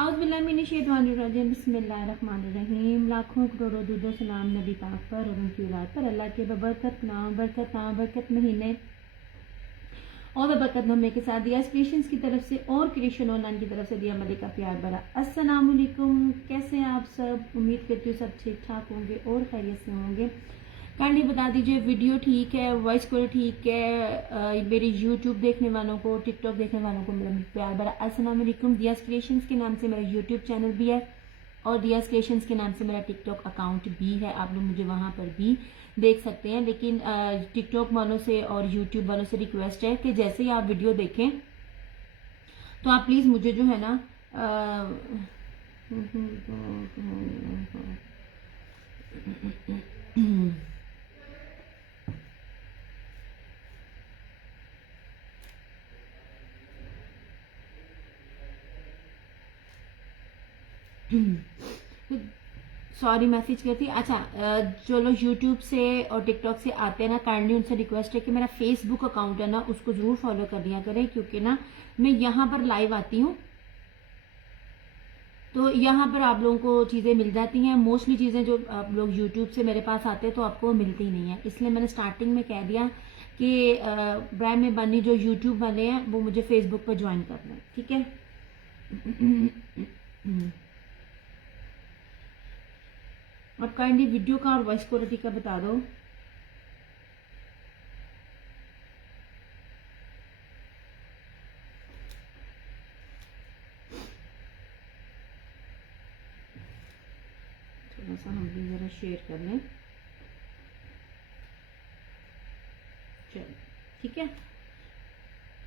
औज़ुबिल्लाहिमिनश्शैतानिर्रजीम बिस्मिल्लाहिर्रहमानिर्रहीम। लाखों करोड़ों दुरूद सलाम नबी पाक पर और उनकी औलाद पर, अल्लाह के बबरकत नाम बरकत महीने और बबरकत नम्मे के साथ दिया क्रिएशंस की तरफ से और क्रिएशन ऑनलाइन की तरफ से दिया मलिक का प्यार भरा अस्सलाम वालेकुम। कैसे हैं आप सब? उम्मीद करती हूँ सब ठीक ठाक होंगे और खैरियत से होंगे। काइंडली बता दीजिए वीडियो ठीक है, वॉइस कॉल ठीक है, मेरे यूट्यूब देखने वालों को, टिकटॉक देखने वालों को मेरा प्यार भरा अस्सलाम वालेकुम। दियास क्रिएशंस के नाम से मेरा यूट्यूब चैनल भी है और दियास क्रिएशंस के नाम से मेरा टिकटॉक अकाउंट भी है। आप लोग मुझे वहाँ पर भी देख सकते हैं। लेकिन टिकटॉक वालों से और यूट्यूब वालों से रिक्वेस्ट है कि जैसे ही आप वीडियो देखें तो आप प्लीज़ मुझे जो है ना सॉरी मैसेज करती। अच्छा, जो लोग यूट्यूब से और टिकटॉक से आते हैं ना, काइंडली उनसे रिक्वेस्ट है कि मेरा फेसबुक अकाउंट है ना, उसको जरूर फॉलो कर दिया करें, क्योंकि ना मैं यहाँ पर लाइव आती हूँ तो यहाँ पर आप लोगों को चीज़ें मिल जाती हैं। मोस्टली चीज़ें जो आप लोग यूट्यूब से मेरे पास आते हैं तो आपको मिलती ही नहीं है, इसलिए मैंने स्टार्टिंग में कह दिया कि ब्राय में बनी जो यूट्यूब वाले हैं वो मुझे फेसबुक पर ज्वाइन कर लें, ठीक है। अब काइंडली वीडियो का और वॉइस क्वालिटी का बता दो। थोड़ा सा हम भी जरा शेयर कर लें, चलो ठीक है।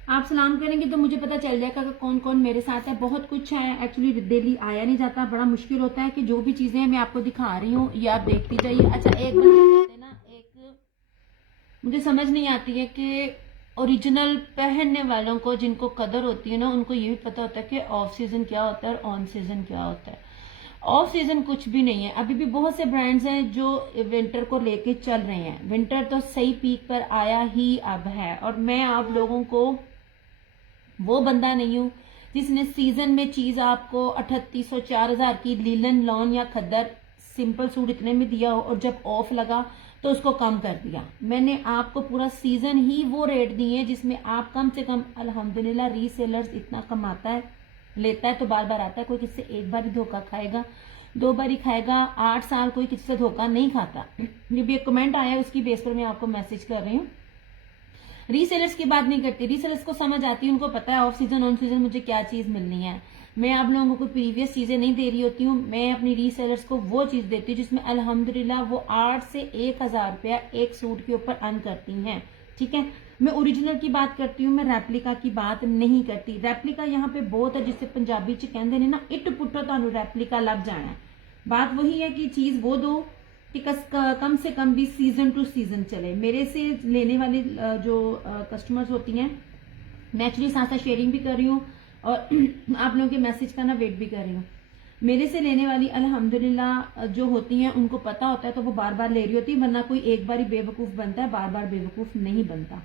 आप सलाम करेंगे तो मुझे पता चल जाएगा कि कौन कौन मेरे साथ है। बहुत कुछ है एक्चुअली, डेली आया नहीं जाता, बड़ा मुश्किल होता है कि जो भी चीजें मैं आपको दिखा रही हूँ ये आप देखती जाइए। अच्छा, एक बात कहते हैं ना, एक मुझे समझ नहीं आती है कि ओरिजिनल पहनने वालों को, जिनको कदर होती है ना, उनको ये भी पता होता है कि ऑफ सीजन क्या होता है और ऑन सीजन क्या होता है। ऑफ सीजन कुछ भी नहीं है। अभी भी बहुत से ब्रांड्स हैं जो विंटर को लेके चल रहे हैं। विंटर तो सही पीक पर आया ही अब है, और मैं आप लोगों को वो बंदा नहीं हूं जिसने सीजन में चीज आपको 3800 4000 की लीलन लॉन या खद्दर सिंपल सूट इतने में दिया हो और जब ऑफ लगा तो उसको कम कर दिया। मैंने आपको पूरा सीजन ही वो रेट दिए जिसमें आप कम से कम, अल्हम्दुलिल्लाह रीसेलर्स इतना कमाता है, लेता है तो बार बार आता है। कोई किससे एक बार ही धोखा खाएगा, 2 बार ही खाएगा, 8 साल कोई किसी से धोखा नहीं खाता। ये भी एक कमेंट आया, उसकी बेस पर मैं आपको मैसेज कर रही हूँ। रीसेलर्स की बात नहीं करती, रीसेलर्स को समझ आती है, उनको पता है ऑफ सीजन ऑन सीजन मुझे क्या चीज मिलनी है। मैं आप लोगों को प्रीवियस चीजें नहीं दे रही होती हूँ, मैं अपनी रीसेलर्स को वो चीज देती हूँ जिसमें अल्हम्दुलिल्लाह वो 8 से 1000 रुपया एक सूट के ऊपर अर्न करती हैं, ठीक है। मैं ओरिजिनल की बात करती हूँ, मैं रेप्लिका की बात नहीं करती। रेप्लिका यहाँ पे बहुत है, जिससे पंजाबी च कहते हैं ना, इट पुट्टो तानू रेप्लिका लग जाना है। बात वही है कि चीज वो दो कि कम से कम भी सीजन टू सीजन चले। मेरे से लेने वाली जो कस्टमर्स होती हैं, मैं एक्चुअली साथ साथ शेयरिंग भी कर रही हूँ और आप लोगों के मैसेज का ना वेट भी कर रही हूँ। मेरे से लेने वाली अल्हम्दुलिल्लाह जो होती हैं उनको पता होता है तो वो बार बार ले रही होती है, वरना कोई एक बार ही बेवकूफ बनता है, बार बार बेवकूफ नहीं बनता।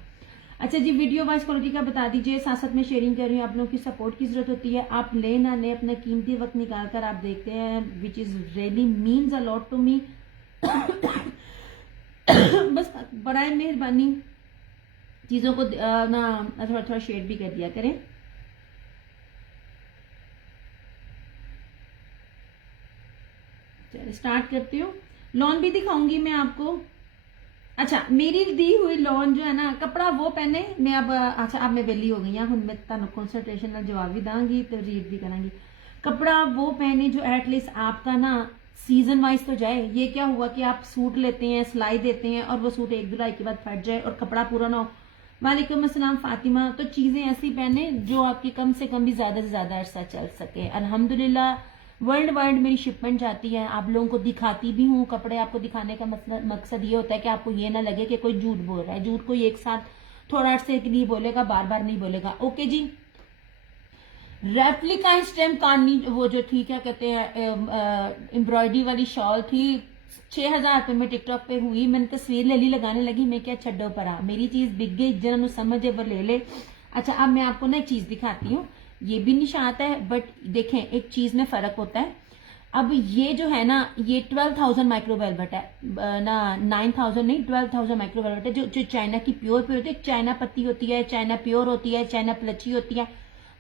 अच्छा जी, वीडियो वॉइस क्वालिटी का बता दीजिए, साथ साथ में शेयरिंग कर रही हूँ। आप लोगों की सपोर्ट की जरूरत होती है, आप ले ना ले अपना कीमती वक्त निकाल कर आप देखते हैं, which is really means a lot to me. बस बड़ा मेहरबानी चीजों को ना थोड़ा थोड़ा शेयर भी कर दिया करें। चलिए स्टार्ट करती हूँ। लॉन भी दिखाऊंगी मैं आपको। अच्छा, मेरी दी हुई लॉन जो है ना, कपड़ा वो पहने मैं अब, अच्छा अब मैं वेली हो गई हूँ, मैं तुम कॉन्सनट्रेशन ना जवाब भी दांगी तो रीड भी करांगी। कपड़ा वो पहने जो एटलीस्ट आपका ना सीजन वाइज तो जाए। ये क्या हुआ कि आप सूट लेते हैं, सिलाई देते हैं और वो सूट 1 धुलाई के बाद फट जाए और कपड़ा पूरा ना हो। वालेकुम अस्सलाम फातिमा। तो चीजें ऐसी पहने जो आपकी कम से कम भी ज्यादा से ज्यादा अरसा चल सके। अल्हम्दुलिल्लाह वर्ल्ड वाइड मेरी शिपमेंट जाती है, आप लोगों को दिखाती भी हूँ। कपड़े आपको दिखाने का मकसद ये होता है कि आपको ये ना लगे कि कोई झूठ बोल रहा है। झूठ कोई एक साथ थोड़ा अरसे के लिए बोलेगा, बार बार नहीं बोलेगा। ओके जी। रेप्लिका इस टाइम कानी वो जो थी, क्या कहते हैं, एम्ब्रॉयडरी वाली शॉल थी, 6000 रुपये में टिकटॉक पे हुई। मैंने तस्वीर ले ली, लगाने लगी, मैं क्या छड्डो परा, मेरी चीज बिक गई, जिन्होंने समझ है वो ले ले। अच्छा, अब मैं आपको ना एक चीज दिखाती हूँ। ये भी निशात है, बट देखें एक चीज में फर्क होता है। अब ये जो है ना, ये 12,000 माइक्रो वेलवेट है ना, 9,000 नहीं, 12,000 माइक्रो वेलवेट है, जो चाइना की प्योर प्योर होती है। चाइना पत्ती होती है, चाइना प्योर होती है, चाइना प्लची होती है,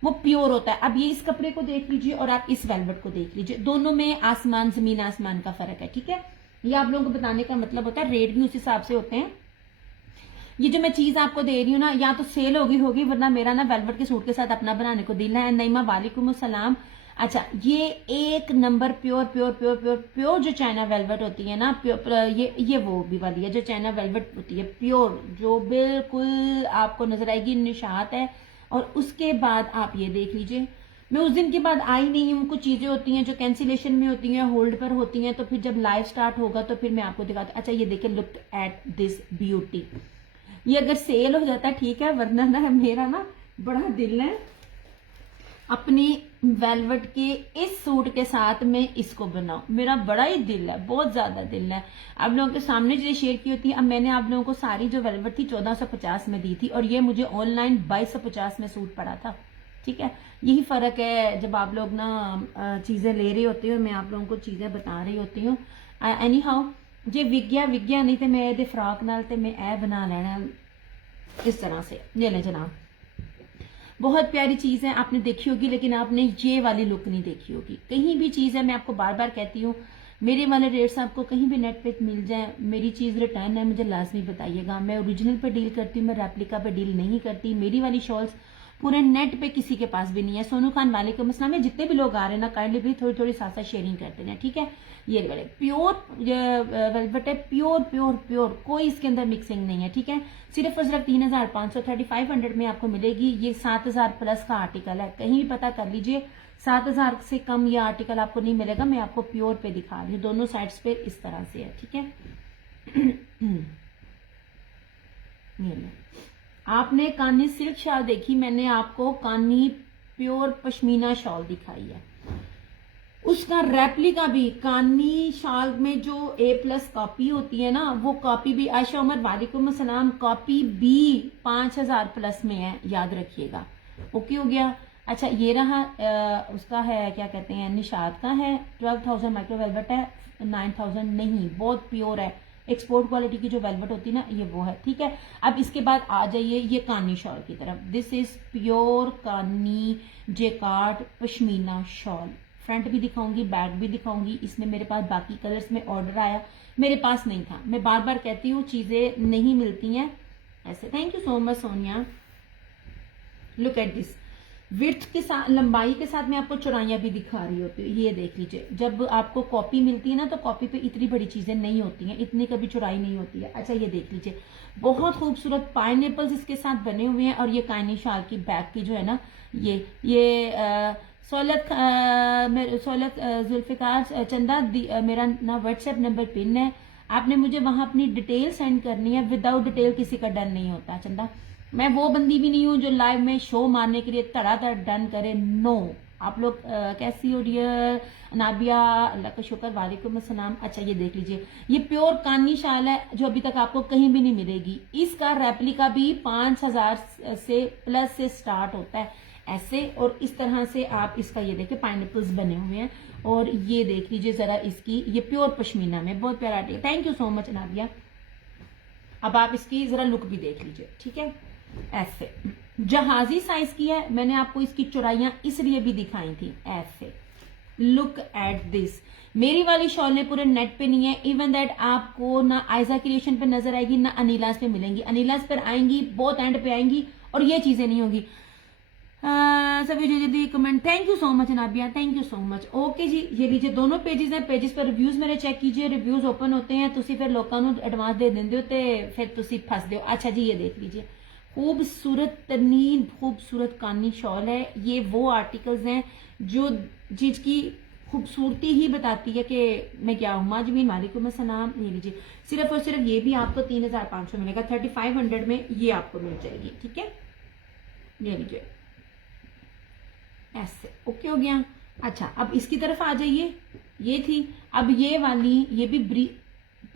वो प्योर होता है। अब ये इस कपड़े को देख लीजिए और आप इस वेलवेट को देख लीजिए, दोनों में आसमान जमीन आसमान का फर्क है, ठीक है। ये आप लोगों को बताने का मतलब होता है, रेट भी उस हिसाब से होते हैं। ये जो मैं चीज आपको दे रही हूँ ना, या तो सेल होगी, वरना मेरा ना वेलवेट के सूट के साथ अपना बनाने को दिल है। नईमा वालेकुम अस्सलाम। अच्छा, ये एक number pure pure pure pure pure जो चाइना वेलवेट होती है ना, प्योर, ये वो भी वाली है जो चाइना वेलवेट होती है प्योर, जो बिल्कुल आपको नजर आएगी, निशात है। और उसके बाद आप ये देख लीजिए, मैं उस दिन के बाद आई नहीं हूँ, कुछ चीजें होती हैं जो कैंसिलेशन में होती हैं, होल्ड पर होती हैं, तो फिर जब लाइव स्टार्ट होगा तो फिर मैं आपको दिखाती हूँ। अच्छा, ये देखिए, लुक एट दिस ब्यूटी। ये अगर सेल हो जाता है ठीक है, वरना ना मेरा ना बड़ा दिल है अपनी वेलवेट के इस सूट के साथ में इसको बनाऊं, मेरा बड़ा ही दिल है, बहुत ज्यादा दिल है। आप लोगों के सामने जो शेयर की होती है, अब मैंने आप लोगों को सारी जो वेलवेट थी 1450 में दी थी, और ये मुझे ऑनलाइन 2250 में सूट पड़ा था, ठीक है। यही फर्क है जब आप लोग ना चीजें ले रही होती हो, मैं आप लोगों को चीजें बता रही होती हूँ। एनी हाउ, जे विज्ञा नहीं तो मैं ये फ्राक नाल ते मैं ए बना लेना इस तरह से। ये ले जनाब, बहुत प्यारी चीज है, आपने देखी होगी, लेकिन आपने ये वाली लुक नहीं देखी होगी। कहीं भी चीज है, मैं आपको बार बार कहती हूँ, मेरे वाले रेट्स आपको कहीं भी नेट पे मिल जाए, मेरी चीज रिटर्न है, मुझे लाजमी बताइएगा। मैं ओरिजिनल पे डील करती हूँ, मैं रेप्लिका पे डील नहीं करती। मेरी वाली शॉल्स पूरे नेट पे किसी के पास भी नहीं है। सोनू खान वालेकुम अस्सलाम में जितने भी लोग आ रहे हैं ना, काइंडली भी थोड़ी थोड़ी साथ साथ शेयरिंग करते हैं, ठीक है। ये वाले प्योर वेलवेट है, प्योर प्योर प्योर, कोई इसके अंदर मिक्सिंग नहीं है, ठीक है। सिर्फ और सिर्फ 3,500 3500 में आपको मिलेगी। ये 7,000 प्लस का आर्टिकल है, कहीं भी पता कर लीजिए, 7,000 से कम ये आर्टिकल आपको नहीं मिलेगा। मैं आपको प्योर पे दिखा रही हूँ, दोनों साइड्स पे इस तरह से है, ठीक है। ये लो, आपने कानी सिल्क शॉल देखी, मैंने आपको कानी प्योर पश्मीना शॉल दिखाई है। उसका रेप्लिका भी कानी शॉल में जो A+ कॉपी होती है ना, वो कॉपी भी, आयशा उमर वालेकुम अस्सलाम, कॉपी भी 5,000 प्लस में है, याद रखिएगा। ओके हो गया। अच्छा, ये रहा उसका है, क्या कहते हैं, निशात का है, 12,000 माइक्रो वेलवेट है, 9,000 नहीं, बहुत प्योर है, एक्सपोर्ट क्वालिटी की जो वेलवेट होती है ना, ये वो है, ठीक है। अब इसके बाद आ जाइए ये कानी शॉल की तरफ। दिस इज प्योर कानी जेकार्ड पश्मीना शॉल। फ्रंट भी दिखाऊंगी, बैक भी दिखाऊंगी। इसमें मेरे पास बाकी कलर्स में ऑर्डर आया, मेरे पास नहीं था। मैं बार बार कहती हूँ, चीजें नहीं मिलती हैं ऐसे। Thank you so much Sonia. Look at this, width के साथ, लंबाई के साथ मैं आपको चौड़ाइयां भी दिखा रही होती हूँ। ये देख लीजिए, जब आपको कॉपी मिलती है ना, तो कॉपी पे इतनी बड़ी चीजें नहीं होती हैं, इतनी कभी चौड़ाई नहीं होती है। अच्छा, ये देख लीजिए, बहुत खूबसूरत पाइनएप्पल्स इसके साथ बने हुए हैं। और ये कानी शाल की बैक की जो है ना, ये सोलत जुल्फिकार चंदा मेरा ना व्हाट्सएप नंबर पिन है, आपने मुझे वहां अपनी डिटेल सेंड करनी है। विदाउट डिटेल किसी का डन नहीं होता चंदा। मैं वो बंदी भी नहीं हूं जो लाइव में शो मारने के लिए धड़ाधड़ डन करे, नो। आप लोग कैसी हो डियर नाबिया, अल्लाह का शुक्र, वालेकुम अस्सलाम। अच्छा, ये देख लीजिए, ये प्योर कानी शाल है जो अभी तक आपको कहीं भी नहीं मिलेगी। इसका रेप्लिका भी 5,000 से प्लस से स्टार्ट होता है ऐसे, और इस तरह से आप इसका ये देखिए पाइनएप्पल्स बने हुए हैं। और ये देख लीजिए जरा इसकी, ये प्योर पश्मीना में, बहुत प्यारा article. Thank you so much Nabia. अब आप इसकी जरा लुक भी देख लीजिए, ठीक है। ऐसे जहाजी साइज की है, मैंने आपको इसकी चौड़ाइयां इसलिए भी दिखाई थी ऐसे। लुक एट दिस, मेरी वाली शॉलें पूरे नेट पे नहीं है। इवन दैट आपको ना आयजा क्रिएशन पे नजर आएगी, ना अनीलास पे मिलेंगी। अनीलास पर आएंगी, बहुत एंड पे आएंगी, और ये चीजें नहीं होगी। सभी जी comment, thank you so much Nabia, thank you so much. Okay जी, ये लीजिए, दोनों पेजेस हैं, पेजेस पर रिव्यूज मेरे चेक कीजिए। रिव्यूज ओपन होते हैं, तुसी फिर लोगों को एडवांस दे देंदे हो ते फिर तुसी फसदे हो। अच्छा जी, ये देख लीजिए, खूबसूरत तरीन खूबसूरत कानी शॉल है। ये वो आर्टिकल्स हैं जो जिसकी खूबसूरती ही बताती है कि मैं क्या हूँ। माजमीन वालेकुम अस्सलाम। ये लीजिए, सिर्फ और सिर्फ ये भी आपको 3,500 मिलेगा, 3,500 में ये आपको मिल जाएगी, ठीक है। ये लीजिए ऐसे, ओके हो गया। अच्छा, अब इसकी तरफ आ जाइए, ये थी। अब ये वाली, ये भी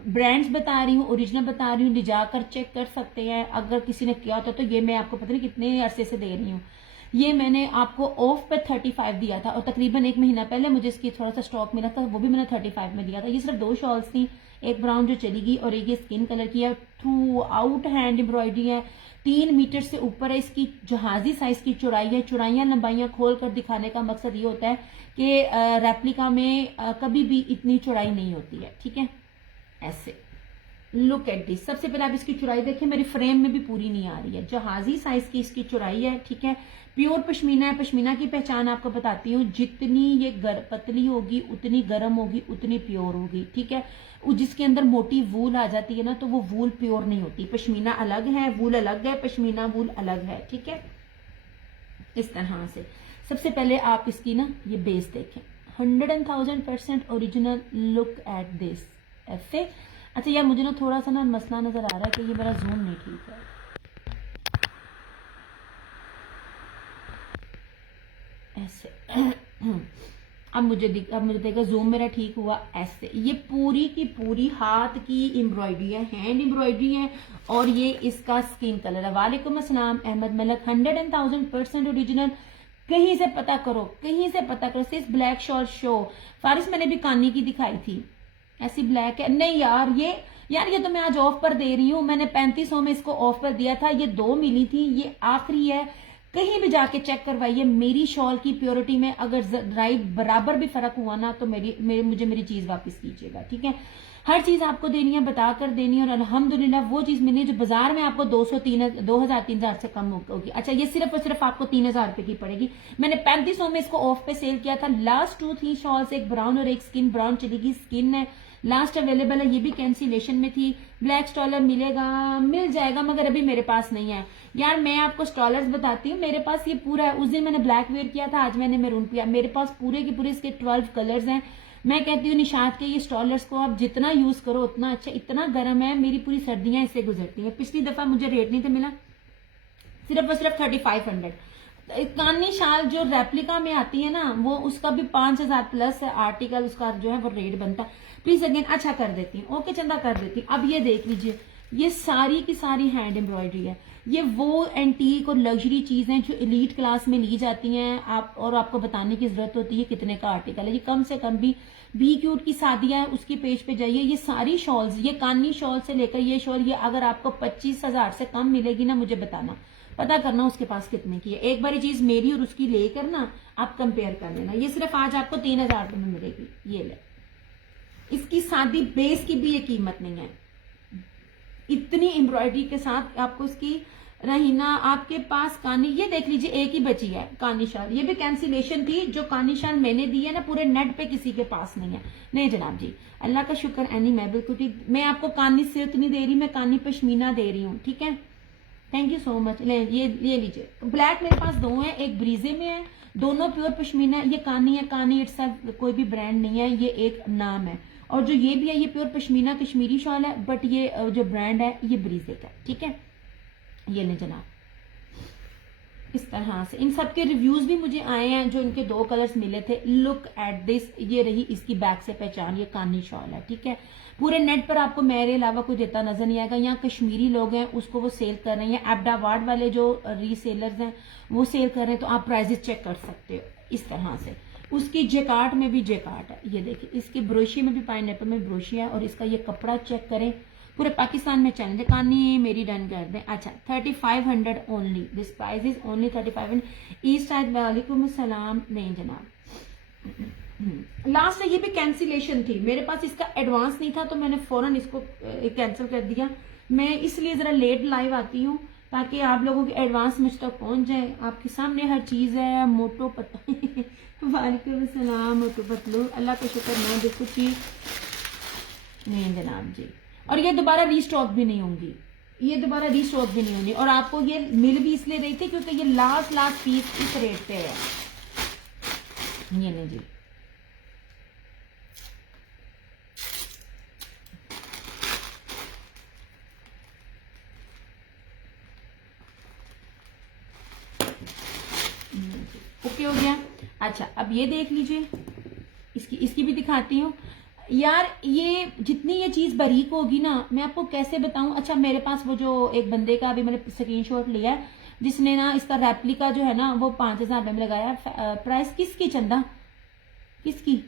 ब्रांड्स बता रही हूँ, ओरिजिनल बता रही हूँ, ले जाकर चेक कर सकते हैं। अगर किसी ने किया होता तो ये मैं आपको पता नहीं कितने अरसे से दे रही हूँ। ये मैंने आपको ऑफ पे 35 दिया था, और तकरीबन 1 महीना पहले मुझे इसकी थोड़ा सा स्टॉक मिला था, वो भी मैंने 35 में दिया था। ये सिर्फ 2 शॉल्स थी, एक ब्राउन जो चली गई और एक ये स्किन कलर की है, थ्रू आउट हैंड एम्ब्रॉयडरी है, 3 मीटर से ऊपर है इसकी जहाजी साइज की चौड़ाई है। चौड़ाइयाँ लंबाइयाँ खोल कर दिखाने का मकसद ये होता है कि रेप्लिका में कभी भी इतनी चौड़ाई नहीं होती है, ठीक है। ऐसे लुक एट दिस, सबसे पहले आप इसकी चौड़ाई देखें, मेरी फ्रेम में भी पूरी नहीं आ रही है, जहाजी साइज की इसकी चौड़ाई है, ठीक है। प्योर पश्मीना है। पश्मीना की पहचान आपको बताती हूँ, जितनी ये पतली होगी उतनी गर्म होगी उतनी प्योर होगी, ठीक है। जिसके अंदर मोटी वूल आ जाती है ना, तो वो वूल प्योर नहीं होती। पश्मीना अलग है, वूल अलग है, पश्मीना वूल अलग है, ठीक है। इस तरह से सबसे पहले आप इसकी ना ये बेस देखें, 100,000% ओरिजिनल। लुक एट दिस ऐसे। अच्छा यार, मुझे ना थोड़ा सा ना मसला नजर आ रहा है कि ये मेरा जूम नहीं ठीक है। ऐसे अब मुझे देखा जूम मेरा ठीक हुआ। ऐसे ये पूरी की पूरी हाथ की एम्ब्रॉयडरी है, हैंड एम्ब्रॉयडरी है, और ये इसका स्किन कलर है। वालेकुम अस्सलाम अहमद मलक, 100,000% ओरिजिनल। कहीं से पता करो, कहीं से पता करो। सिर्फ ब्लैक शॉल शो फारिस मैंने भी कानी की दिखाई थी, ऐसी ब्लैक है। नहीं यार, ये तो मैं आज ऑफ पर दे रही हूँ, मैंने 3500 में इसको ऑफ पर दिया था, ये 2 मिली थी, ये आखिरी है। कहीं भी जाके चेक करवाइए, मेरी शॉल की प्योरिटी में अगर राइट बराबर भी फर्क हुआ ना, तो मुझे मेरी चीज वापस कीजिएगा, ठीक है। हर चीज आपको देनी है, बताकर देनी है, और अल्हम्दुलिल्लाह वो चीज मिली जो बाजार में आपको 2,000-3,000 से कम होगी। अच्छा, ये सिर्फ और सिर्फ आपको 3,000 रुपए की पड़ेगी। मैंने 3500 में इसको ऑफ पे सेल किया था। लास्ट 2-3 शॉल्स, एक ब्राउन और एक स्किन ब्राउन चली गई, स्किन है लास्ट अवेलेबल है, ये भी कैंसिलेशन में थी। ब्लैक स्टॉलर मिलेगा, मिल जाएगा, मगर अभी मेरे पास नहीं है यार। मैं आपको स्टॉलर्स बताती हूँ, मेरे पास ये पूरा है। उस दिन मैंने ब्लैक वेयर किया था, आज मैंने मैरून किया। मेरे पास पूरे के पूरे इसके 12 कलर्स हैं। मैं कहती हूँ निशात के ये स्टॉलर्स को आप जितना यूज करो उतना अच्छा। इतना गर्म है, मेरी पूरी सर्दियां इससे गुजरती हैं। पिछली दफा मुझे रेट नहीं था मिला, सिर्फ और सिर्फ 3,500। कानी शाल जो रेप्लिका में आती है ना, वो उसका भी 5,000 प्लस है आर्टिकल, उसका जो है वो रेट बनता। प्लीज अगेन अच्छा कर देती हूँ, ओके चंदा कर देती हूँ। अब ये देख लीजिए, ये सारी की सारी हैंड एम्ब्रॉयडरी है। ये वो एंटीक और लग्जरी चीजें जो एलीट क्लास में ली जाती हैं, और आपको बताने की जरूरत होती है कितने का आर्टिकल है। ये कम से कम भी बी क्यूट की शादियां है, उसकी पेज पे जाइए। ये सारी शॉल्स, ये कानी शॉल से लेकर ये शॉल, ये अगर आपको 25,000 से कम मिलेगी ना, मुझे बताना, पता करना उसके पास कितने की है। एक बार चीज मेरी और उसकी लेकर ना आप कंपेयर कर लेना। ये सिर्फ आज आपको 3,000 रुपए में मिलेगी, ये ले। इसकी सादी बेस की भी ये कीमत नहीं है। इतनी एम्ब्रॉयडरी के साथ आपको इसकी रहीना, आपके पास कानी, ये देख लीजिए एक ही बची है कानी शाल। ये भी कैंसिलेशन थी, जो कानी शाल मैंने दी है ना पूरे नेट पे किसी के पास नहीं है। नहीं जनाब जी, अल्लाह का शुक्र एनी, मैं बिल्कुल ठीक। मैं आपको कानी सिल्क नहीं दे रही, मैं कानी पश्मीना दे रही हूँ, ठीक है। Thank you so much. ये लीजिए, ब्लैक मेरे पास 2 है, एक ब्रीजे में है, दोनों प्योर पश्मीना है। ये कानी है, कानी इट्स कोई भी ब्रांड नहीं है, ये एक नाम है। और जो ये भी है, ये प्योर पश्मीना कश्मीरी शॉल है, बट ये जो ब्रांड है ये ब्रीजे का, ठीक है। ये ले जनाब, इस तरह से इन सब के रिव्यूज भी मुझे आए हैं, जो इनके 2 कलर्स मिले थे। लुक एट दिस, ये रही इसकी बैक से पहचान, ये कानी शॉल है, ठीक है। पूरे नेट पर आपको मेरे अलावा कोई देता नजर नहीं आएगा। यहाँ कश्मीरी लोग हैं, उसको वो सेल कर रहे हैं। एबडावाड वाले जो रीसेलर्स हैं वो सेल कर रहे हैं, तो आप प्राइजेस चेक कर सकते हो इस तरह से। उसकी जेकार्ट में भी जेकार्ट है, ये देखिए। इसकी ब्रोशी में भी, पाइनएप्पल में ब्रोशी है, और इसका ये कपड़ा चेक करें, पूरे पाकिस्तान में चैलेंज है। कानी मेरी डन कर दें। अच्छा, 3,500 only, this price is only 3,500। East side, वालेकुम सलाम। नहीं जनाब, लास्ट में ये भी कैंसिलेशन थी, मेरे पास इसका एडवांस नहीं था, तो मैंने फौरन इसको कैंसिल कर दिया। मैं इसलिए जरा लेट लाइव आती हूँ, ताकि आप लोगों के एडवांस मुझ तक पहुंच जाए। आपके सामने हर चीज है, मोटो पतलू। वालेकुम सलाम, मोटो पतलू, अल्लाह का शुक्र, मैं बिल्कुल ठीक। नहीं जनाब जी, और ये दोबारा रीस्टॉक भी नहीं होंगी, ये दोबारा रीस्टॉक भी नहीं होंगी। और आपको ये मिल भी इसलिए रही थी क्योंकि ये लास्ट पीस इस रेट पे है। ये नहीं जी, ओके हो गया। अच्छा, अब ये देख लीजिए, इसकी भी दिखाती हूँ। यार ये जितनी ये चीज बारीक होगी ना, मैं आपको कैसे बताऊं। अच्छा मेरे पास वो जो एक बंदे का अभी मैंने स्क्रीनशॉट लिया है, जिसने ना इसका रेप्लिका जो है ना वो 5,000 में लगाया। प्राइस किसकी चंदा, किसकी?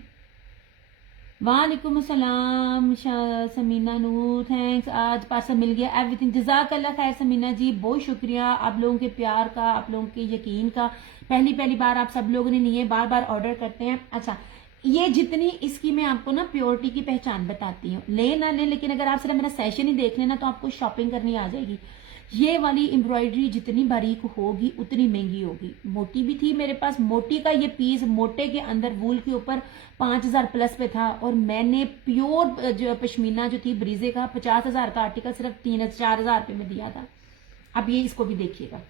वालेकुम अस्सलाम समीना नूर, थैंक्स, आज पार्सल मिल गया, एवरीथिंग, जज़ाकल्लाह खैर समीना जी, बहुत शुक्रिया आप लोगों के प्यार का, आप लोगों के यकीन का। पहली बार आप सब लोगों ने लिए, बार बार ऑर्डर करते हैं। अच्छा ये जितनी इसकी मैं आपको ना प्योरिटी की पहचान बताती हूँ, ले ना ले, लेकिन अगर आप सिर्फ मेरा सेशन ही देख लेना तो आपको शॉपिंग करनी आ जाएगी। ये वाली एम्ब्रॉयडरी जितनी बारीक होगी उतनी महंगी होगी। मोटी भी थी मेरे पास, मोटी का ये पीस मोटे के अंदर वूल के ऊपर 5,000 प्लस पे था, और मैंने प्योर जो पश्मीना जो थी ब्रीजे का 50,000 का आर्टिकल सिर्फ 3-4,000 रुपये में दिया था। अब ये इसको भी देखिएगा,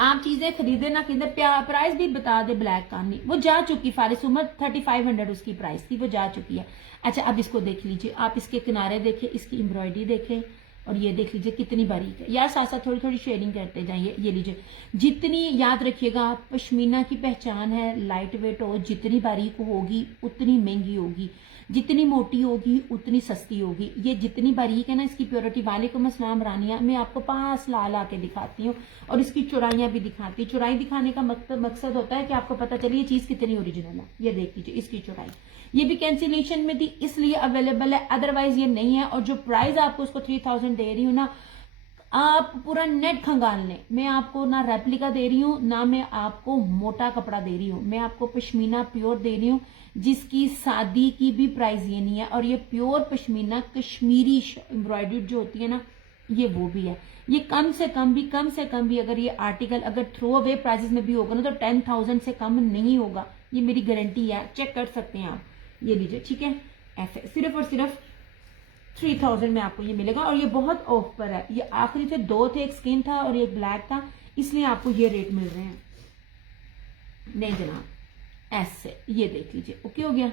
आप चीजें खरीदे ना खरीदे, प्राइस भी बता दे ब्लैक का नहीं, वो जा चुकी, फारिस उमर 3500 उसकी प्राइस थी, वो जा चुकी है। अच्छा अब इसको देख लीजिए, आप इसके किनारे देखें, इसकी एम्ब्रॉयडरी देखें, और ये देख लीजिए कितनी बारीक है। यार साथ साथ थोड़ी थोड़ी शेयरिंग करते जाइए। ये लीजिए, जितनी याद रखिएगा पश्मीना की पहचान है लाइट वेट हो, जितनी बारीक होगी उतनी महंगी होगी, जितनी मोटी होगी उतनी सस्ती होगी। ये जितनी बारीक है ना इसकी प्योरिटी। वालेकुम अस्सलाम रानिया, मैं आपको पास ला के दिखाती हूँ और इसकी चौड़ाइयाँ भी दिखाती हूँ। चौड़ाई दिखाने का मकसद होता है कि आपको पता चले ये चीज कितनी ओरिजिनल है। ये देख लीजिए इसकी चौड़ाई, ये भी कैंसिलेशन में थी इसलिए अवेलेबल है, अदरवाइज ये नहीं है। और जो प्राइस आपको उसको 3,000 दे रही हूँ ना, आप पूरा नेट खंगाल लें, मैं आपको ना रेप्लिका दे रही हूँ, ना मैं आपको मोटा कपड़ा दे रही हूँ, मैं आपको पश्मीना प्योर दे रही हूँ, जिसकी सादी की भी प्राइस ये नहीं है। और ये प्योर पश्मीना कश्मीरी एम्ब्रॉयडरी जो होती है ना, ये वो भी है। ये कम से कम भी अगर ये आर्टिकल अगर थ्रो अवे प्राइसेस में भी होगा ना तो 10,000 से कम नहीं होगा, ये मेरी गारंटी है, चेक कर सकते हैं आप। ये लीजिए, ठीक है, ऐसे सिर्फ और सिर्फ 3,000 में आपको ये मिलेगा। और ये बहुत ऑफ पर है, ये आखिरी थे, दो थे, एक स्किन था और एक ब्लैक था, इसलिए आपको ये रेट मिल रहे हैं। नहीं जनाब, ऐसे ये देख लीजिए, ओके हो गया।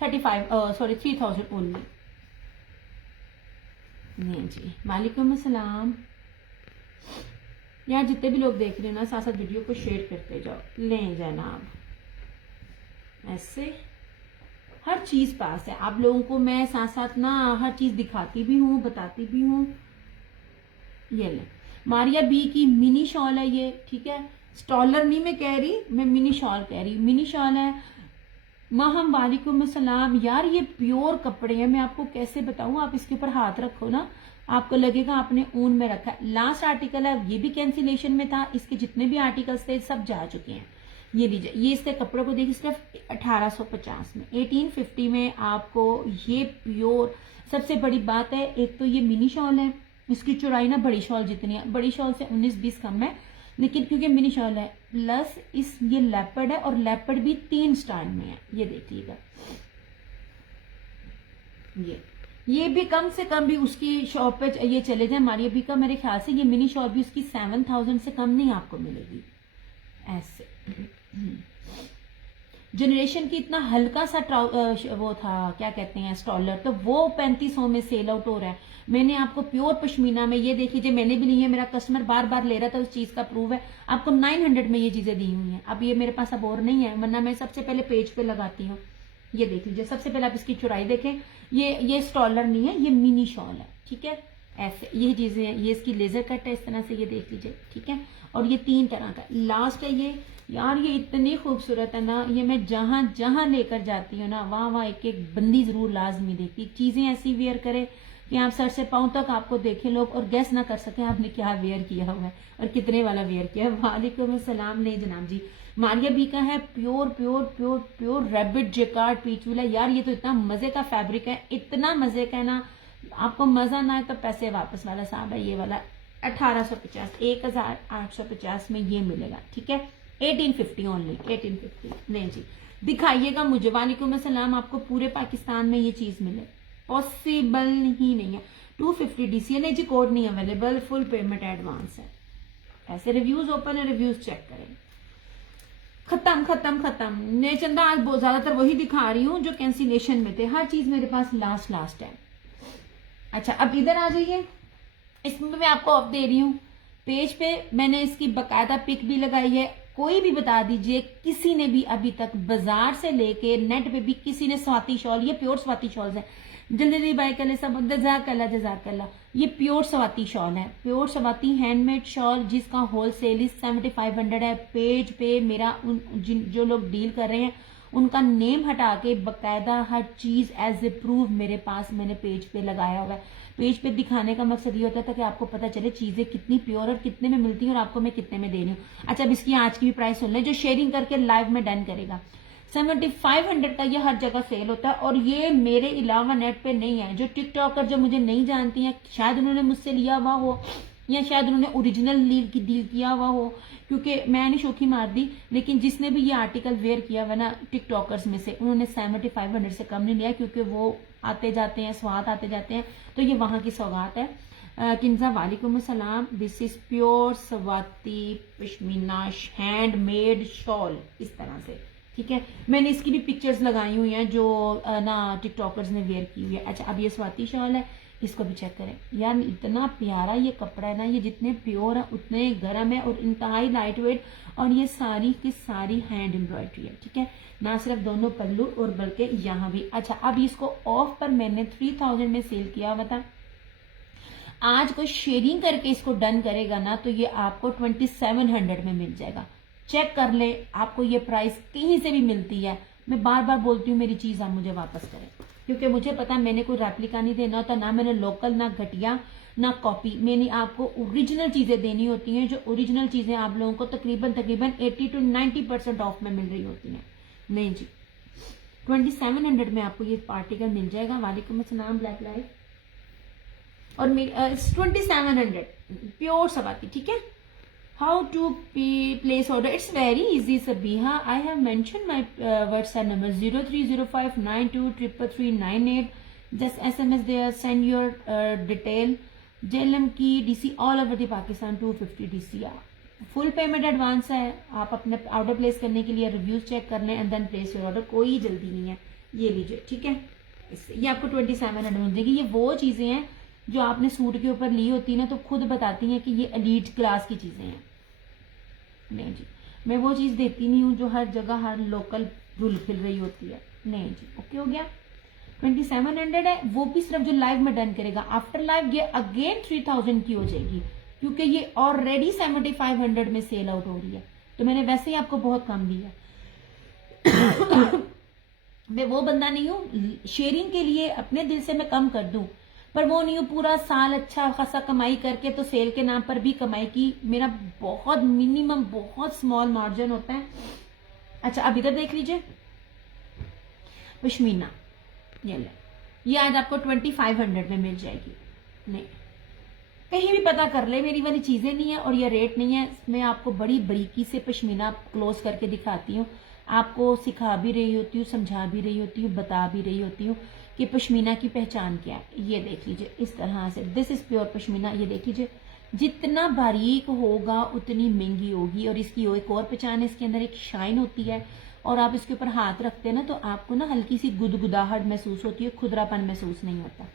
3,000 ओनली। नहीं जी, वालेकुम अस्सलाम। यार जितने भी लोग देख रहे हो ना, साथ साथ वीडियो को शेयर करते जाओ। लें जनाब, ऐसे हर चीज पास है आप लोगों को, मैं साथ साथ ना हर चीज दिखाती भी हूँ, बताती भी हूँ। ये ले, मारिया बी की मिनी शॉल है ये, ठीक है, स्टॉलर नहीं मैं कह रही, मैं मिनी शॉल कह रही हूँ, मिनी शॉल है। माहम वालेकुम अस्सलाम। यार ये प्योर कपड़े हैं, मैं आपको कैसे बताऊं, आप इसके ऊपर हाथ रखो ना आपको लगेगा आपने ऊन में रखा है। लास्ट आर्टिकल है, ये भी कैंसिलेशन में था, इसके जितने भी आर्टिकल्स थे सब जा चुके हैं। ये लीजिए, ये इसके कपड़ों को देखिए, सिर्फ 1850 में, 1850 में आपको ये प्योर। सबसे बड़ी बात है, एक तो ये मिनी शॉल है, इसकी चौड़ाई ना बड़ी शॉल जितनी है, बड़ी शॉल से 19-20 कम है, लेकिन क्योंकि मिनी शॉल है, प्लस इस ये लेपर्ड है, और लेपर्ड भी 3 स्टाइल में है। ये देखिएगा, ये भी कम से कम भी उसकी शॉप पे ये चले जाए मारिया बी का, मेरे ख्याल से ये मिनी शॉल भी उसकी 7,000 से कम नहीं आपको मिलेगी। ऐसे जनरेशन की इतना हल्का सा वो था, क्या कहते हैं, स्टॉलर, तो वो 3500 में सेल आउट हो रहा है। मैंने आपको प्योर पश्मीना में, ये देखिए मैंने भी ली है, मेरा कस्टमर बार बार ले रहा था, उस चीज का प्रूव है, आपको 900 में ये चीजें दी हुई हैं। अब ये मेरे पास अब और नहीं है, वरना मैं सबसे पहले पेज पे लगाती हूँ। ये देख लीजिए, सबसे पहले आप इसकी चौड़ाई देखें, ये स्टॉलर नहीं है, ये मिनी शॉल है, ठीक है। ऐसे ये चीजें हैं, ये इसकी लेजर कट है इस तरह से, ये देख लीजिए, ठीक है। और ये 3 तरह का लास्ट है ये। यार ये इतनी खूबसूरत है ना, ये मैं जहां जहां लेकर जाती हूँ ना, वहां एक एक बंदी जरूर लाजमी देखती। चीजें ऐसी वेयर करे कि आप सर से पांव तक आपको देखे लोग और गेस ना कर सके आपने क्या वेयर किया हुआ है और कितने वाला वेयर किया है। वालेकुम अस्सलाम। नहीं जनाब जी, मारिया बी का है pure pure pure pure rabbit jacquard peach villa. यार ये तो इतना मजे का फैब्रिक है, इतना मजे का है ना, आपको मजा ना है तो पैसे वापस वाला साहब है। ये वाला 1850, 1850 में ये मिलेगा, ठीक है। 1850 ओनली, 1850। नहीं जी, दिखाइएगा मुझे। वालेकुम अस्सलाम। आपको पूरे पाकिस्तान में ये चीज मिले, पॉसिबल ही नहीं है। 250 DCA नहीं जी, कोड नहीं अवेलेबल, फुल पेमेंट एडवांस है। ऐसे रिव्यूज ओपन है, रिव्यूज चेक करें। खत्म खत्म खत्म। ने चंदा आज बहुत ज्यादातर वही दिखा रही हूँ जो कैंसिलेशन में थे, हर चीज मेरे पास लास्ट है। अच्छा अब इधर आ जाइए, इसमें मैं आपको ऑफ दे रही हूँ। पेज पे मैंने इसकी बकायदा पिक भी लगाई है, कोई भी बता दीजिए, किसी ने भी अभी तक बाजार से लेके नेट पे भी किसी ने स्वाति शॉल, ये प्योर स्वाति शॉल्स है, जल्दी बाय कर ले सब, जजाकल्ला, ये प्योर स्वाति शॉल है, प्योर स्वाति हैंडमेड शॉल, जिसका होलसेल ही 7500 है। पेज पे मेरा जो लोग डील कर रहे हैं उनका नेम हटा के बकायदा हर चीज एज ए प्रूफ मेरे पास मैंने पेज पे लगाया हुआ है। पेज पे दिखाने का मकसद ये होता था कि आपको पता चले चीजें कितनी प्योर और कितने में मिलती हैं और आपको मैं कितने में दे रही हूँ। अच्छा, अब इसकी आज की भी प्राइस सुन लें, जो शेयरिंग करके लाइव में डन करेगा। 7500 का ये हर जगह सेल होता है और ये मेरे अलावा नेट पे नहीं है। जो टिकटॉकर जो मुझे नहीं जानती हैं, शायद उन्होंने मुझसे लिया हुआ हो या शायद उन्होंने ओरिजिनल डील किया हुआ हो, क्योंकि मैंने शोखी मार दी, लेकिन जिसने भी ये आर्टिकल वेयर किया हुआ ना टिकटॉकर्स में से, उन्होंने 7500 से कम नहीं लिया, क्योंकि वो आते जाते हैं, स्वाद आते जाते हैं, तो ये वहां की सौगात है। किंजा वालेकुम अस्सलाम। This is pure Swati pashmina handmade shawl, इस तरह से, ठीक है। मैंने इसकी भी पिक्चर्स लगाई हुई हैं जो ना टिकटॉकर्स ने वेयर की हुई है। अच्छा, अब ये स्वाति शॉल है, इसको भी चेक करें यार, इतना प्यारा ये कपड़ा है ना, ये जितने प्योर है उतने गर्म है और इंतहाई लाइट वेट, और ये सारी की सारी हैंड एम्ब्रॉयडरी है, ठीक है, ना सिर्फ दोनों पल्लू और बल्कि यहाँ भी। अच्छा, अब इसको ऑफ पर मैंने 3000 में सेल किया हुआ था। आज कोई शेयरिंग करके इसको डन करेगा ना तो ये आपको 2700 में मिल जाएगा। चेक कर ले, आपको ये प्राइस कहीं से भी मिलती है। मैं बार बार बोलती हूँ मेरी चीज आप मुझे वापस करें, क्योंकि मुझे पता मैंने कोई रेप्लिका नहीं देना होता, ना मैंने लोकल, ना घटिया, ना कॉपी। मैंने आपको ओरिजिनल चीजें देनी होती हैं, जो ओरिजिनल चीजें आप लोगों को तकरीबन 80 to 90% ऑफ में मिल रही होती हैं। नहीं जी, 2700 में आपको ये आर्टिकल मिल जाएगा। वालेकुम अस्सलाम ब्लैक लाइट, और 2700 प्योर सवाती, ठीक है। How to place order? It's very easy, Sabiha. I have mentioned my WhatsApp number 0305923398. Just SMS there, send your detail. JLM की DC all over the Pakistan 250 DCR. Full payment advance है। आप अपने order place करने के लिए reviews check कर लें and then place your order, कोई जल्दी नहीं है। ये लीजिए, ठीक है, ये आपको 2700 मिल जाएगी। ये वो चीजें हैं जो आपने सूट के ऊपर ली होती है ना, तो खुद बताती हैं कि ये एलीट क्लास की चीजें हैं। नहीं जी, मैं वो चीज देती नहीं हूँ जो हर जगह हर लोकल रुल फिल रही होती है। नहीं जी, ओके हो गया। 2700 है, वो भी सिर्फ जो लाइव में डन करेगा। आफ्टर लाइव ये अगेन 3000 की हो जाएगी, क्योंकि ये ऑलरेडी 7500 में सेल आउट हो रही है, तो मैंने वैसे ही आपको बहुत कम दिया। मैं वो बंदा नहीं हूँ शेयरिंग के लिए अपने दिल से मैं कम कर दूं, पर वो नहीं हूँ पूरा साल अच्छा खासा कमाई करके तो सेल के नाम पर भी कमाई की। मेरा बहुत मिनिमम, बहुत स्मॉल मार्जिन होता है। अच्छा, अब इधर देख लीजिए, पश्मीना ये आज आपको 2500 में मिल जाएगी। नहीं, कहीं भी पता कर ले, मेरी वाली चीजें नहीं है और ये रेट नहीं है। मैं आपको बड़ी बारीकी से पश्मीना क्लोज करके दिखाती हूँ, आपको सिखा भी रही होती हूँ, समझा भी रही होती हूँ, बता भी रही होती हूँ कि पश्मीना की पहचान क्या है। ये देख लीजिए इस तरह से, दिस इज प्योर पश्मीना। ये देख लीजिए, जितना बारीक होगा उतनी महंगी होगी। और इसकी एक और पहचान है, इसके अंदर एक शाइन होती है, और आप इसके ऊपर हाथ रखते हैं ना तो आपको ना हल्की सी गुदगुदाहट महसूस होती है, खुदरापन महसूस नहीं होता।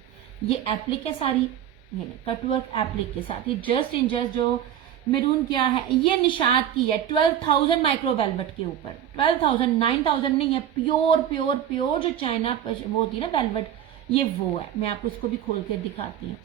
ये एप्लिक है सारी, ये कटवर्क एप्लिक के साथ। ये जस्ट इन जस्ट जो मेरून क्या है, ये निशात की है 12,000 माइक्रो वेलवेट के ऊपर। 12,000, 9,000 नहीं है, प्योर प्योर प्योर जो चाइना वो होती है ना वेलवेट, ये वो है। मैं आपको इसको भी खोल कर दिखाती हूँ,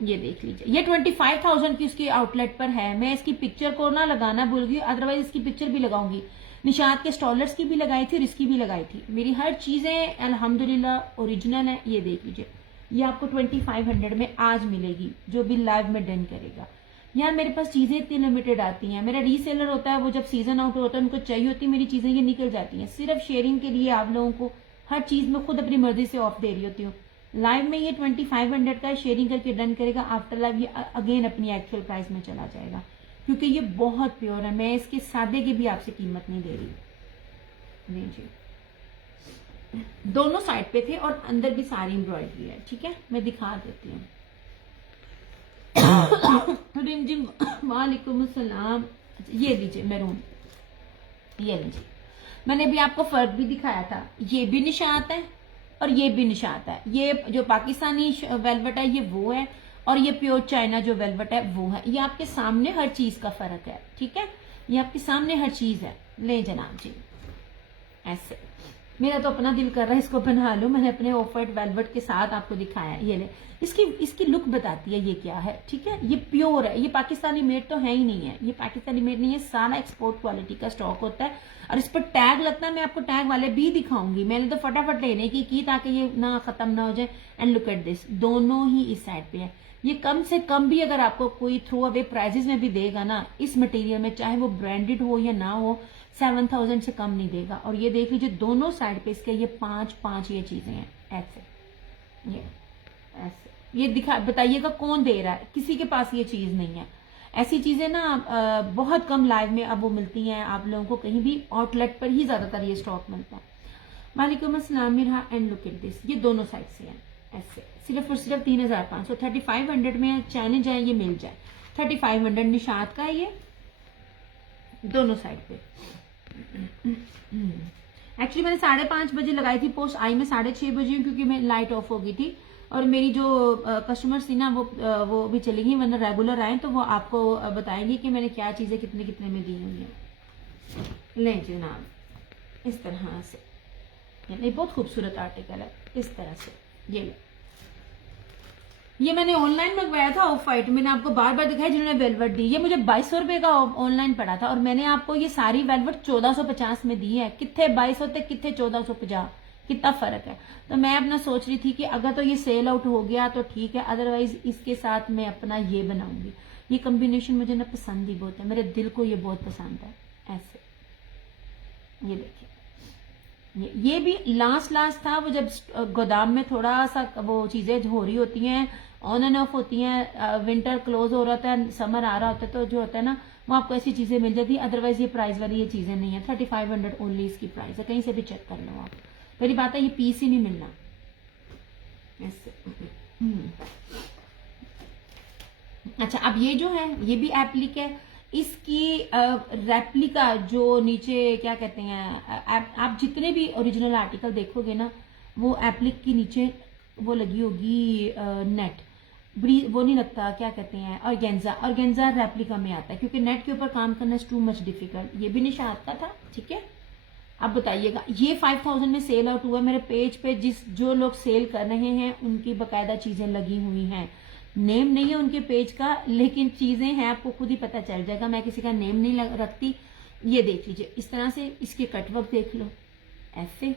ये देख लीजिए। ये 25,000 की उसकी आउटलेट पर है। मैं इसकी पिक्चर को ना लगाना भूल गई, अदरवाइज इसकी पिक्चर भी लगाऊंगी। निशात के स्टॉलर्स की भी लगाई थी और इसकी भी लगाई थी। मेरी हर चीजें अल्हम्दुलिल्लाह ओरिजिनल है। ये देख लीजिए, ये आपको 2500 में आज मिलेगी, जो भी लाइव में डन करेगा। यार मेरे पास चीजें इतनी लिमिटेड आती हैं, मेरा रीसेलर होता है, वो जब सीजन आउट होता है उनको चाहिए होती है मेरी चीजें, ये निकल जाती हैं। सिर्फ शेयरिंग के लिए आप लोगों को हर चीज में खुद अपनी मर्जी से ऑफ दे रही होती हूँ। लाइव में ये 2500 का शेयरिंग करके डन करेगा, आफ्टर लाइव ये अगेन अपनी एक्चुअल प्राइस में चला जाएगा, क्योंकि ये बहुत प्योर है। मैं इसके सादे की भी आपसे कीमत नहीं दे रही। नहीं जी, दोनों साइड पे थे और अंदर भी सारी एम्ब्रॉयडरी है, ठीक है, मैं दिखा देती हूँ। रिमझिम वालेकुम सलाम। ये लीजिए मैरून, ये लीजिए, मैंने भी आपको फर्क भी दिखाया था। ये भी निशात है और ये भी निशात है। ये जो पाकिस्तानी वेलवेट है ये वो है, और ये प्योर चाइना जो वेलवेट है वो है। ये आपके सामने हर चीज का फर्क है, ठीक है। ये आपके सामने हर चीज है। ले जनाब जी, ऐसे मेरा तो अपना दिल कर रहा है इसको बना लूं। मैंने अपने ऑफ वाइट वेलवेट के साथ आपको दिखाया। ये ले, इसकी लुक बताती है ये क्या है, ठीक है। ये प्योर है, ये पाकिस्तानी मेड तो है ही नहीं है, ये पाकिस्तानी मेड नहीं है, सारा एक्सपोर्ट क्वालिटी का स्टॉक होता है। और इस पर टैग लगता है, मैं आपको टैग वाले भी दिखाऊंगी। मैंने तो फटाफट लेने की ताकि ये ना खत्म ना हो जाए। एंड लुक एट दिस, दोनों ही इस साइड पे है। ये कम से कम भी अगर आपको कोई थ्रो अवे प्राइजेस में भी देगा ना इस मटेरियल में, चाहे वो ब्रांडेड हो या ना हो, 7000 से कम नहीं देगा। और ये देख लीजिए दोनों साइड पे इसके ये 5 ये चीजें हैं ऐसे, ये ऐसे। ये दिखा बताइएगा कौन दे रहा है, किसी के पास ये चीज नहीं है। ऐसी चीजें ना बहुत कम लाइव में अब वो मिलती हैं आप लोगों को, कहीं भी आउटलेट पर ही ज्यादातर ये स्टॉक मिलता है। वालेकुम अस्सलाम Mirha. And look at this, ये दोनों साइड से है ऐसे, सिर्फ और सिर्फ 3500, 3500 में चाइने जाए ये मिल जाए। 3500 निशात का है ये, दोनों साइड पे। एक्चुअली मैंने 5:30 बजे लगाई थी पोस्ट, आई मैं 6:30 बजे क्योंकि मैं लाइट ऑफ हो गई थी। और मेरी जो कस्टमर्स थी ना वो भी चली गई, वरना रेगुलर आए तो वो आपको बताएंगे कि मैंने क्या चीजें कितने कितने में दी हुई है। ले जनाब, इस तरह से, ये बहुत खूबसूरत आर्टिकल है इस तरह से। ये मैंने ऑनलाइन मंगवाया था ऑफ वाइट, मैंने आपको बार बार दिखाया जिन्होंने वेलवेट दी। ये मुझे 2200 रुपए का ऑनलाइन पड़ा था और मैंने आपको ये सारी वेलवेट 1450 में दी है। कितने 2200 थे, कितने 1450, कितना फर्क है। तो मैं अपना सोच रही थी कि अगर तो ये सेल आउट हो गया तो ठीक है, अदरवाइज इसके साथ मैं अपना ये बनाऊंगी। ये कॉम्बिनेशन मुझे ना पसंद ही बहुत है, मेरे दिल को ये बहुत पसंद है ऐसे। ये देखिए, ये भी लास्ट था, वो जब गोदाम में थोड़ा सा वो चीजें हो रही होती हैं, ऑन एंड ऑफ होती हैं, विंटर क्लोज हो रहा होता है, समर आ रहा होता है, तो जो होता है ना वो आपको ऐसी चीजें मिल जाती है। अदरवाइज ये प्राइस वाली ये चीजें नहीं है। 3500 ओनली इसकी प्राइस है, कहीं से भी चेक कर लो आप। मेरी बात है, ये पीस ही नहीं मिलना ऐसे। अच्छा, अब ये जो है ये भी एप्लिक है, इसकी रेप्लिका जो नीचे क्या कहते हैं, आप जितने भी ओरिजिनल आर्टिकल देखोगे ना वो एप्लिक की नीचे वो लगी होगी नेट, वो नहीं लगता, क्या कहते हैं, ऑर्गेन्जा रेप्लिका में आता है, क्योंकि नेट के ऊपर काम करना इज टू मच डिफिकल्ट। ये भी निशात का था, ठीक है। अब बताइएगा, ये 5000 में सेल आउट हुआ। मेरे पेज पे जो लोग सेल कर रहे हैं उनकी बकायदा चीजें लगी हुई हैं। नेम नहीं है उनके पेज का, लेकिन चीजें हैं, आपको खुद ही पता चल जाएगा। मैं किसी का नेम नहीं रखती। ये देख लीजिए इस तरह से, इसके कटवर्क देख लो ऐसे,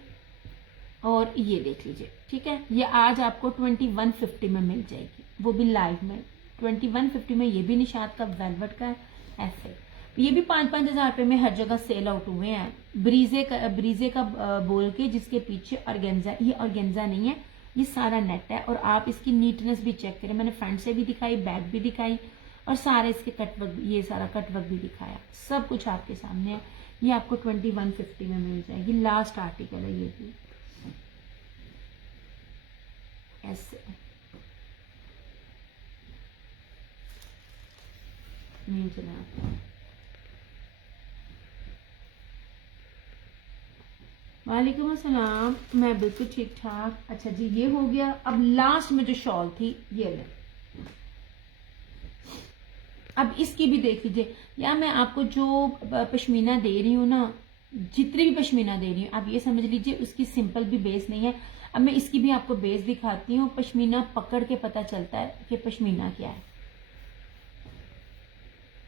और ये देख लीजिए, ठीक है। ये आज आपको 2150 में मिल जाएगी, वो भी लाइव में 2150 में। ये भी निशात का वेलवेट का है ऐसे। ये भी 5-5 हजार रुपए में हर जगह सेल आउट हुए हैं। ब्रीजे का बोल के, जिसके पीछे ऑर्गेन्जा, ये ऑर्गेन्जा नहीं है, ये सारा नेट है। और आप इसकी नीटनेस भी चेक करें, मैंने फ्रंट से भी दिखाई, बैक भी दिखाई, और सारे इसके कटवर्क, ये सारा कटवर्क भी दिखाया, सब कुछ आपके सामने है। ये आपको 2150 में मिल जाएगी। लास्ट आर्टिकल है ये भी ऐसे। नहीं चला, वालेकुम अस्सलाम, मैं बिल्कुल ठीक ठाक। अच्छा जी, ये हो गया। अब लास्ट में जो शॉल थी ये ले, अब इसकी भी देख लीजिए। या मैं आपको जो पश्मीना दे रही हूँ ना, जितनी भी पश्मीना दे रही हूँ, आप ये समझ लीजिए उसकी सिंपल भी बेस नहीं है। अब मैं इसकी भी आपको बेस दिखाती हूँ। पश्मीना पकड़ के पता चलता है कि पश्मीना क्या है।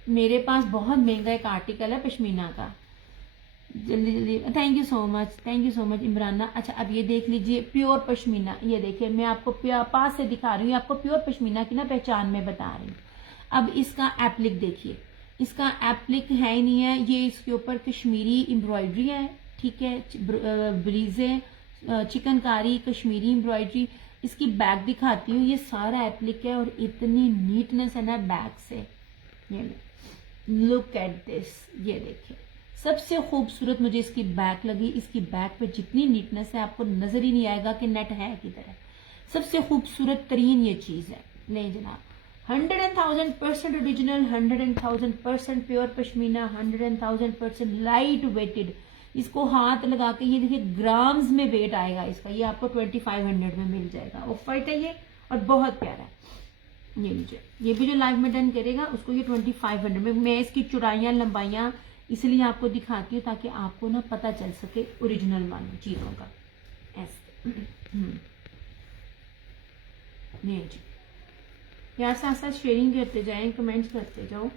मेरे पास बहुत महंगा एक आर्टिकल है पश्मीना का, जल्दी जल्दी। Thank you so much Imrana. अच्छा, अब ये देख लीजिए प्योर पश्मीना। ये देखिए, मैं आपको पास से दिखा रही हूँ, आपको प्योर पश्मीना की ना पहचान में बता रही हूँ। अब इसका एप्लिक देखिए, इसका एप्लिक है ही नहीं है, ये इसके ऊपर कश्मीरी एम्ब्रॉयडरी है, ठीक है। ब्रीजे, चिकनकारी, कश्मीरी एम्ब्रॉयडरी। इसकी बैक दिखाती हूँ, ये सारा एप्लिक है और इतनी नीटनेस है ना बैक से। ये लुक एट दिस, ये देखिए, सबसे खूबसूरत मुझे इसकी बैक लगी। इसकी बैक पे जितनी नीटनेस है आपको नजर ही नहीं आएगा कि नेट है किधर है। सबसे खूबसूरत तरीन ये चीज है। ले जनाब, 100,000% original, 100,000% pure pashmina, 100,000% light weighted. इसको हाथ लगा के ये देखिए ग्राम्स में वेट आएगा इसका। ये आपको 2500 में मिल जाएगा। ऑफ वाइट है ये और बहुत प्यारा है। ये लीजिए, ये भी जो लाइव में डन करेगा उसको ये 2500 में। मैं इसकी चौड़ाइयां लंबाइयां इसलिए आपको दिखाती हूँ ताकि आपको ना पता चल सके ओरिजिनल वाली चीज़ों का। ऐसे नहीं जी, यार साथ साथ शेयरिंग करते जाएं, कमेंट्स करते जाओ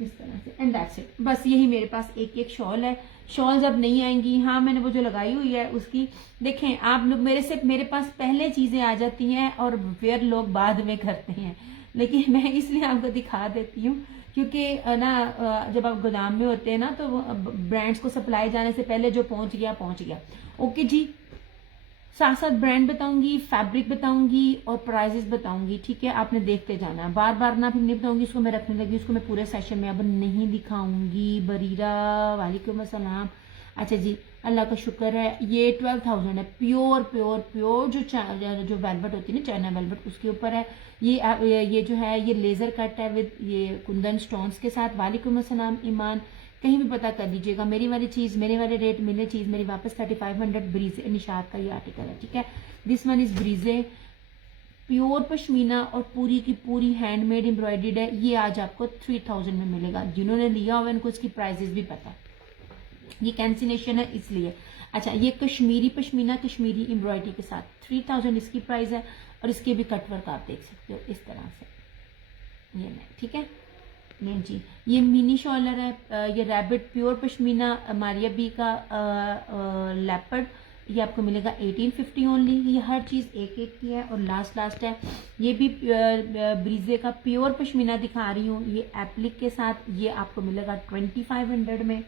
इस तरह से। एंड दैट्स इट, बस यही मेरे पास एक एक शॉल है। शॉल जब नहीं आएंगी, हाँ मैंने वो जो लगाई हुई है उसकी, देखें आप लोग मेरे पास पहले चीजें आ जाती हैं और वेयर लोग बाद में करते हैं, लेकिन मैं इसलिए आपको दिखा देती हूँ क्योंकि ना जब आप गोदाम में होते हैं ना तो ब्रांड्स को सप्लाई जाने से पहले जो पहुंच गया पहुंच गया। ओके जी, साथ साथ ब्रांड बताऊंगी, फैब्रिक बताऊंगी और प्राइजेस बताऊंगी, ठीक है। आपने देखते जाना है, बार बार ना फिर नहीं बताऊंगी, इसको मैं रखने लगी, उसको मैं पूरे सेशन में अब नहीं दिखाऊंगी। बरीरा वालेकुम अस्सलाम। अच्छा जी, अल्लाह का शुक्र है, ये 12,000 है, प्योर प्योर प्योर जो वेलवेट होती है ना, चाइना वेलवेट, उसके ऊपर है ये जो है ये लेजर कट है विद ये कुंदन स्टोन्स के साथ। वालेकुम अस्सलाम ईमान, कहीं भी पता कर लीजिएगा, मेरी वाली चीज मेरे वाले रेट मिले चीज मेरी वापस 3500 ब्रीजे निशात का ये आर्टिकल है, ठीक है। दिस वन इज ब्रीजे, प्योर पश्मीना और पूरी की पूरी हैंडमेड एम्ब्रॉयडर्ड है। ये आज आपको 3000 में मिलेगा, जिन्होंने लिया हुआ उनको इसकी प्राइजेस भी पता है, ये कैंसिलेशन है इसलिए। अच्छा, ये कश्मीरी पश्मीना कश्मीरी एम्ब्रॉयडरी के साथ 3000 इसकी प्राइस है, और इसके भी कटवर्क आप देख सकते हो इस तरह से, ये ठीक है। नहीं जी, ये मिनी शॉलर है, ये रैबिट प्योर पश्मीना मारिया बी का लेपर्ड, ये आपको मिलेगा 1850 ओनली। ये हर चीज़ एक एक की है। और लास्ट है, ये भी ब्रीजे का प्योर पश्मीना दिखा रही हूँ, ये एप्लिक के साथ, ये आपको मिलेगा 2500 में।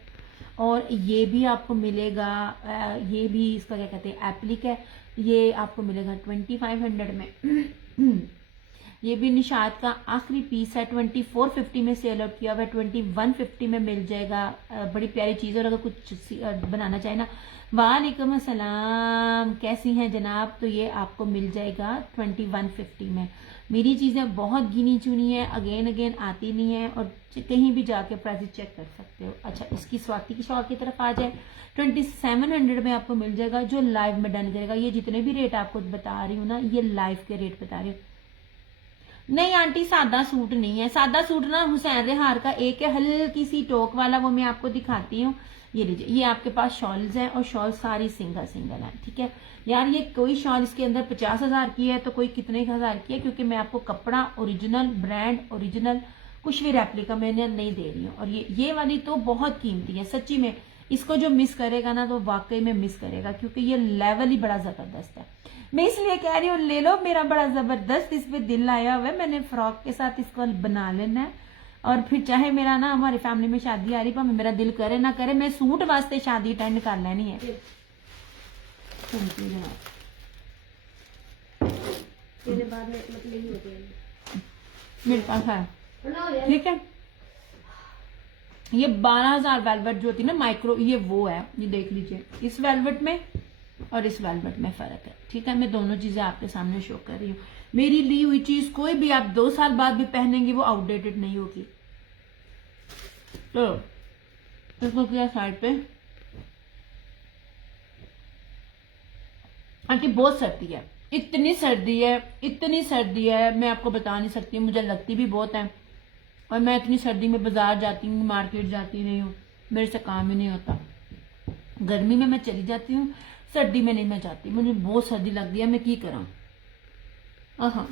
और ये भी आपको मिलेगा ये भी इसका क्या कहते हैं एप्लिक है, ये आपको मिलेगा 2500 में। ये भी निशात का आखिरी पीस है, 2450 में सेल आउट किया हुआ है, 2150 में मिल जाएगा। बड़ी प्यारी चीज़ है, और अगर कुछ बनाना चाहे ना, वालेकुम अस्सलाम कैसी हैं जनाब, तो ये आपको मिल जाएगा 2150 में। मेरी चीज़ें बहुत गिनी चुनी है, अगेन आती नहीं है, और कहीं भी जाके प्राइस चेक कर सकते हो। अच्छा, इसकी स्वाति की शॉप की तरफ आ जाए, 2700 में आपको मिल जाएगा, जो लाइव में डन करेगा। ये जितने भी रेट आपको बता रही हूँ ना, ये लाइव के रेट बता रही हूँ। नहीं आंटी, सादा सूट नहीं है, सादा सूट ना हुसैन रेहार का एक है हल्की सी टोक वाला, वो मैं आपको दिखाती हूँ। ये लीजिए, ये आपके पास शॉल्स हैं, और शॉल सारी सिंगल है, ठीक है यार। ये कोई शॉल इसके अंदर 50,000 की है तो कोई कितने हजार की है, क्योंकि मैं आपको कपड़ा ओरिजिनल, ब्रांड ओरिजिनल, कुछ भी रेप्लिका मैंने नहीं दे रही हूँ। और ये वाली तो बहुत कीमती है सच्ची में, इसको जो मिस करेगा ना तो वाकई में मिस करेगा, क्योंकि ये लेवल ही बड़ा जबरदस्त है। मैं इसलिए कह रही हूँ ले लो, मेरा बड़ा जबरदस्त इस पे दिल आया हुआ है, मैंने फ्रॉक के साथ इसको बना लेना है। और फिर चाहे मेरा ना हमारी फैमिली में शादी आ रही, पर मेरा दिल करे ना करे, मैं सूट वास्ते शादी अटेंड कर लेनी है। मेरे पास है, ठीक है। ये 12,000 वेलवेट जो होती है ना माइक्रो, ये वो है, ये देख लीजिए, इस वेलवेट में और इस वेलवेट में फर्क है, ठीक है। मैं दोनों चीजें आपके सामने शो कर रही हूँ। मेरी ली हुई चीज कोई भी आप 2 साल बाद भी पहनेंगे वो आउटडेटेड नहीं होगी। तो इसको किया साइड पे। आंटी बहुत सर्दी है, इतनी सर्दी है, मैं आपको बता नहीं सकती, मुझे लगती भी बहुत है। और मैं इतनी सर्दी में बाजार जाती हूँ, मार्केट जाती नहीं हूँ, मेरे से काम ही नहीं होता। गर्मी में मैं चली जाती हूँ, सर्दी में नहीं मैं जाती, मुझे बहुत सर्दी लगती है, मैं की करा। हाँ,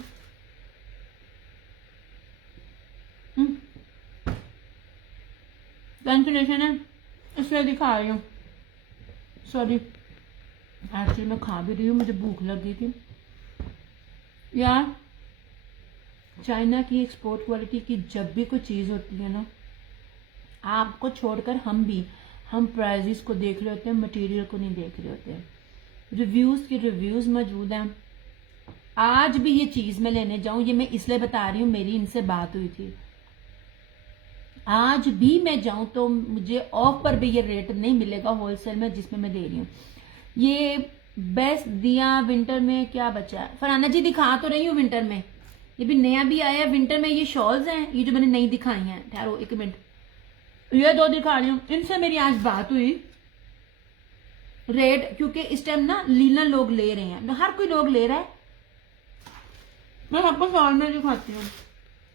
कैंसिलेशन है इसलिए दिखा रही हूँ, सॉरी। एक्चुअली मैं खा भी रही हूँ, मुझे भूख लगी थी यार। चाइना की एक्सपोर्ट क्वालिटी की जब भी कोई चीज़ होती है ना, आपको छोड़कर हम प्राइजेस को देख रहे होते हैं, मटेरियल को नहीं देख रहे होते हैं। रिव्यूज मौजूद हैं। आज भी ये चीज़ मैं लेने जाऊं, ये मैं इसलिए बता रही हूँ, मेरी इनसे बात हुई थी। आज भी मैं जाऊं तो मुझे ऑफ पर भी ये रेट नहीं मिलेगा होलसेल में जिसमें मैं दे रही हूँ। ये बेस्ट दिया विंटर में, क्या बचा है फरहाना जी, दिखा तो रही हूँ विंटर में, ये भी नया भी आया है विंटर में। ये शॉल्स हैं, ये जो मैंने नई दिखाई हैं, ठहरो एक मिनट, ये 2 दिखा रही हूँ, इनसे मेरी आज बात हुई। रेट क्योंकि इस टाइम ना लीना लोग ले रहे हैं, हर कोई लोग ले रहा है। मैं आपको शॉल में दिखाती हूँ,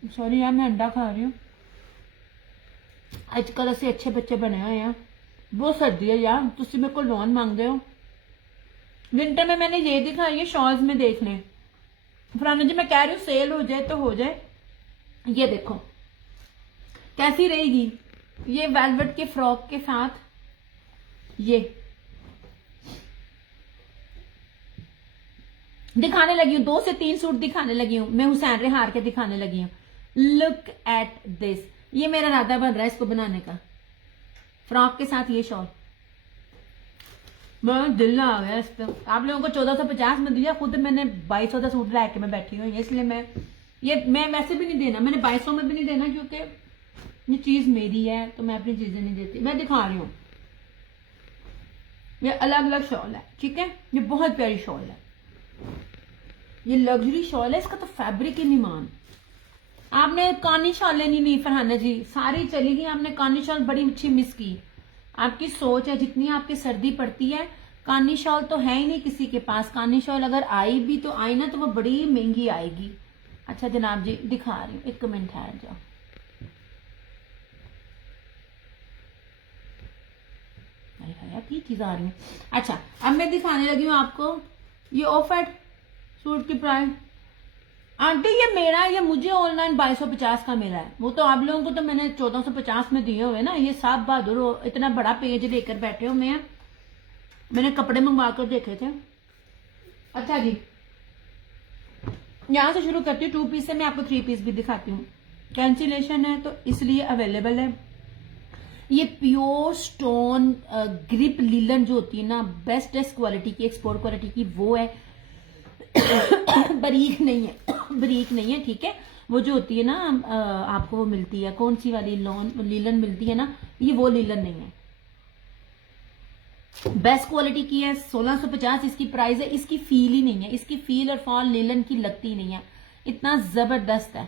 सॉरी यार मैं अंडा खा रही हूँ। अजकल ऐसे अच्छे बच्चे बने हुए हैं, बहुत सर्दी है यार, तुम मेरे को लोन मांगते हो। विंटर में मैंने ये दिखाई है शॉल्स में देखने, फराना जी मैं कह रही हूँ सेल हो जाए तो हो जाए। ये देखो कैसी रहेगी, ये वेलवेट के फ्रॉक के साथ, ये दिखाने लगी हूँ, 2 से 3 सूट दिखाने लगी हूँ मैं, हुसैन रेहार के दिखाने लगी हूँ। लुक एट दिस, ये मेरा इरादा बन रहा है इसको बनाने का, फ्रॉक के साथ ये शॉल। मैं दिल ना आ गया इस पर, आप लोगों को 1450 में दिया, खुद मैंने 2200 का सूट ला के मैं बैठी हुई, इसलिए मैं वैसे भी नहीं देना, मैंने 2200 में भी नहीं देना, क्योंकि ये चीज मेरी है तो मैं अपनी चीजें नहीं देती। मैं दिखा रही हूँ, ये अलग अलग शॉल है, ठीक है, ये बहुत प्यारी शॉल है, ये लग्जरी शॉल है, इसका तो फैब्रिक ही नहीं मान। आपने कानी शॉलें नहीं ली फरहाना जी, सारी चली गई, आपने कानी शॉल बड़ी अच्छी मिस की। आपकी सोच है, जितनी आपकी सर्दी पड़ती है, कानी शॉल तो है ही नहीं किसी के पास, कानी शॉल अगर आई भी तो आई ना तो वो बड़ी महंगी आएगी। अच्छा जनाब जी दिखा रही हूँ, 1 मिनट ठहर जाओ। की चीज आ रही है। अच्छा अब मैं दिखाने लगी हूँ आपको ये ऑफ व्हाइट सूट की प्राइस। आंटी ये मेरा है, ये मुझे ऑनलाइन 2250 का मिला है, वो तो आप लोगों को तो मैंने 1450 में दिए हुए ना। ये साहब बहादुर इतना बड़ा पेज लेकर बैठे हो, मैंने कपड़े मंगवा कर देखे थे। अच्छा जी यहां से शुरू करती हूँ 2 पीस से, मैं आपको 3 पीस भी दिखाती हूँ। कैंसिलेशन है तो इसलिए अवेलेबल है। ये प्योर स्टोन ग्रिप लीलन जो होती है ना, बेस्टेस्ट क्वालिटी की, एक्सपोर्ट क्वालिटी की, वो है। बारीक नहीं है, बारीक नहीं है, ठीक है। वो जो होती है ना आपको वो मिलती है, कौन सी वाली लीलन मिलती है ना, ये वो लीलन नहीं है, बेस्ट क्वालिटी की है। 1650 इसकी प्राइस है। इसकी फील ही नहीं है, इसकी फील और फॉल लीलन की लगती नहीं है, इतना जबरदस्त है।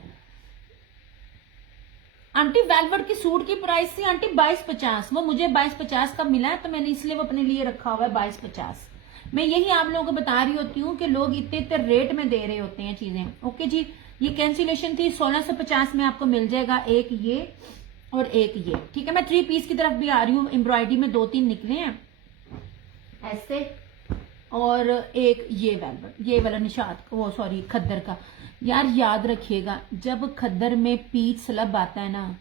आंटी वेलवेट की सूट की प्राइस थी आंटी 2250, वो मुझे 2250 का मिला है, तो मैंने इसलिए वो अपने लिए रखा हुआ है 2250। मैं यही आप लोगों को बता रही होती हूँ कि लोग इतने इतने रेट में दे रहे होते हैं चीजें। ओके जी ये कैंसिलेशन थी, 1650 में आपको मिल जाएगा, एक ये और एक ये, ठीक है। मैं 3 पीस की तरफ भी आ रही हूँ, एम्ब्रॉयडरी में 2-3 निकले हैं ऐसे, और एक ये वेलवेट, ये वाला निशाद वो सॉरी खद्दर का। यार याद रखिएगा, जब खद्दर में पीच स्लब आता है ना,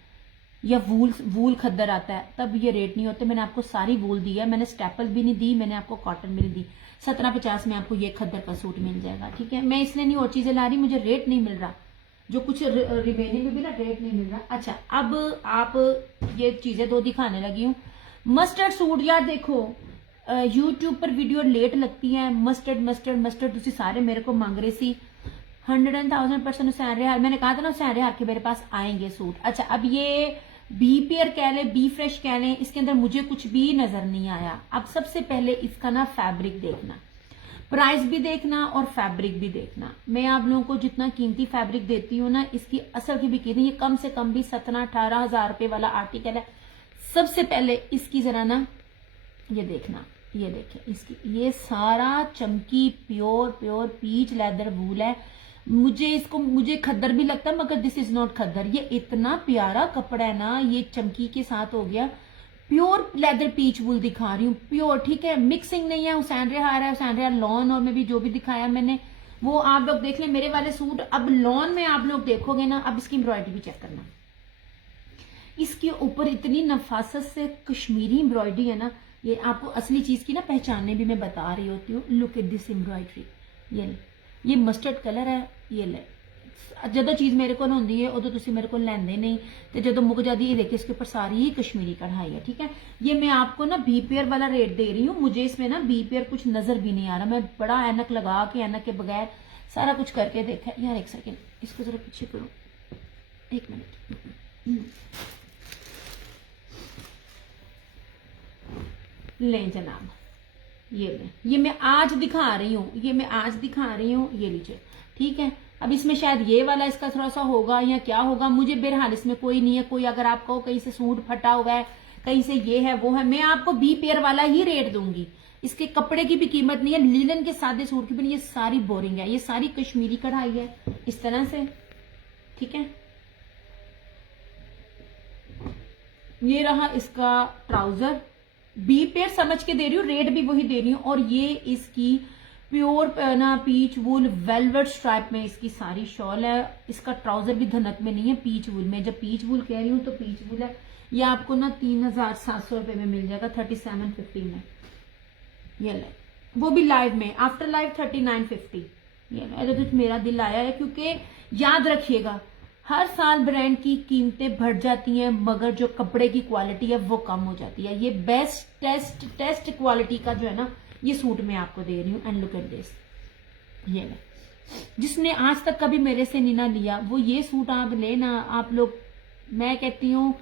या वूल खद्दर आता है, तब ये रेट नहीं होते। मैंने आपको सारी वूल दी है, मैंने स्टेपल भी नहीं दी, मैंने आपको कॉटन भी नहीं दी। 1750 में आपको ये खद्दर का सूट मिल जाएगा, ठीक है। मैं इसलिए नहीं और चीजें ला रही, मुझे रेट नहीं मिल रहा, जो कुछ रिमेनिंग में भी ना रेट नहीं मिल रहा। अच्छा अब आप ये चीजें 2 दिखाने लगी हूँ। मस्टर्ड सूट, यार देखो यूट्यूब पर वीडियो लेट लगती है, मस्टर्ड मस्टर्ड मस्टर्ड तुसी सारे मेरे को मांग रहे सी। 100,000% हुसैन रेहार, मैंने कहा था ना हुसैन रेहार के मेरे पास आएंगे सूट। अच्छा अब ये बी पेयर कह लें, बी फ्रेश कह लें, इसके अंदर मुझे कुछ भी नजर नहीं आया। अब सबसे पहले इसका ना फैब्रिक देखना, प्राइस भी देखना और फैब्रिक भी देखना। मैं आप लोगों को जितना कीमती फैब्रिक देती हूँ ना, इसकी असल की भी कीमत, ये कम से कम भी 17-18 हजार रुपए वाला आर्टिकल है। सबसे पहले इसकी जरा ना ये देखना, ये देखें इसकी, ये सारा चमकी प्योर प्योर पीच लेदर वूल है। मुझे खद्दर भी लगता है, मगर दिस इज नॉट खद्दर। ये इतना प्यारा कपड़ा है ना, ये चमकी के साथ हो गया, प्योर लेदर पीच वूल दिखा रही हूँ, प्योर, ठीक है, मिक्सिंग नहीं है। हुसैन रेहार है, हुसैन रेहार लॉन, और मैं भी जो भी दिखाया मैंने वो आप लोग देख लें मेरे वाले सूट। अब लॉन में आप लोग देखोगे ना, अब इसकी एम्ब्रॉयडरी भी चेक करना, इसके ऊपर इतनी नफासत से कश्मीरी एम्ब्रॉयडरी है ना, ये आपको असली चीज की ना पहचानने भी मैं बता रही होती हूँ। लुक एट दिस एम्ब्रॉयडरी, ये मस्टर्ड कलर है, ये ले ਜਦੋਂ चीज मेरे को होंगी है उदो तुम मेरे को लेंदे नहीं, तो जो मुक जाती है देखिए इसके ऊपर सारी ही कश्मीरी कढ़ाई है, ठीक है। ये मैं आपको ना बी पेयर वाला रेट दे रही हूँ, मुझे इसमें ना बी पेयर कुछ नजर भी नहीं आ रहा। मैं बड़ा ऐनक लगा के, ऐनक के बगैर सारा कुछ करके देखा। यार 1 सेकेंड, इसको जरा पीछे करो, 1 मिनट। ले जनाब, ये ले, ये मैं आज दिखा रही हूँ, ये मैं आज दिखा रही हूँ, ये लीजिए, ठीक है। अब इसमें शायद ये वाला इसका थोड़ा सा होगा या क्या होगा, मुझे बहरहाल इसमें कोई नहीं है। कोई अगर आप कहो कहीं से सूट फटा हुआ है, कहीं से ये है वो है, मैं आपको बी पेयर वाला ही रेट दूंगी। इसके कपड़े की भी कीमत नहीं है, लीलन के सादे सूट की भी नहीं, ये सारी बोरिंग है, ये सारी कश्मीरी कढ़ाई है इस तरह से, ठीक है। ये रहा इसका ट्राउजर, बी पेयर समझ के दे रही हूँ, रेट भी वही दे रही हूँ। और ये इसकी प्योर ना पीच वूल वेलवेट स्ट्राइप में इसकी सारी शॉल है। इसका ट्राउजर भी धनक में नहीं है, पीच वूल में। जब पीच वूल कह रही हूँ तो पीच वूल है। ये आपको ना 3700 रुपए में मिल जाएगा, 3750 में। ये ले, वो भी लाइव में, आफ्टर लाइव 3950। ये ले, तो मेरा दिल आया है, क्योंकि याद रखिएगा हर साल ब्रांड की कीमतें बढ़ जाती हैं, मगर जो कपड़े की क्वालिटी है वो कम हो जाती है। ये बेस्ट टेस्ट क्वालिटी का जो है ना, ये सूट मैं आपको दे रही हूँ। एंड लुक एट दिस, ये ले, जिसने आज तक कभी मेरे से नहीं ना लिया वो ये सूट आप लेना। आप लोग, मैं कहती हूँ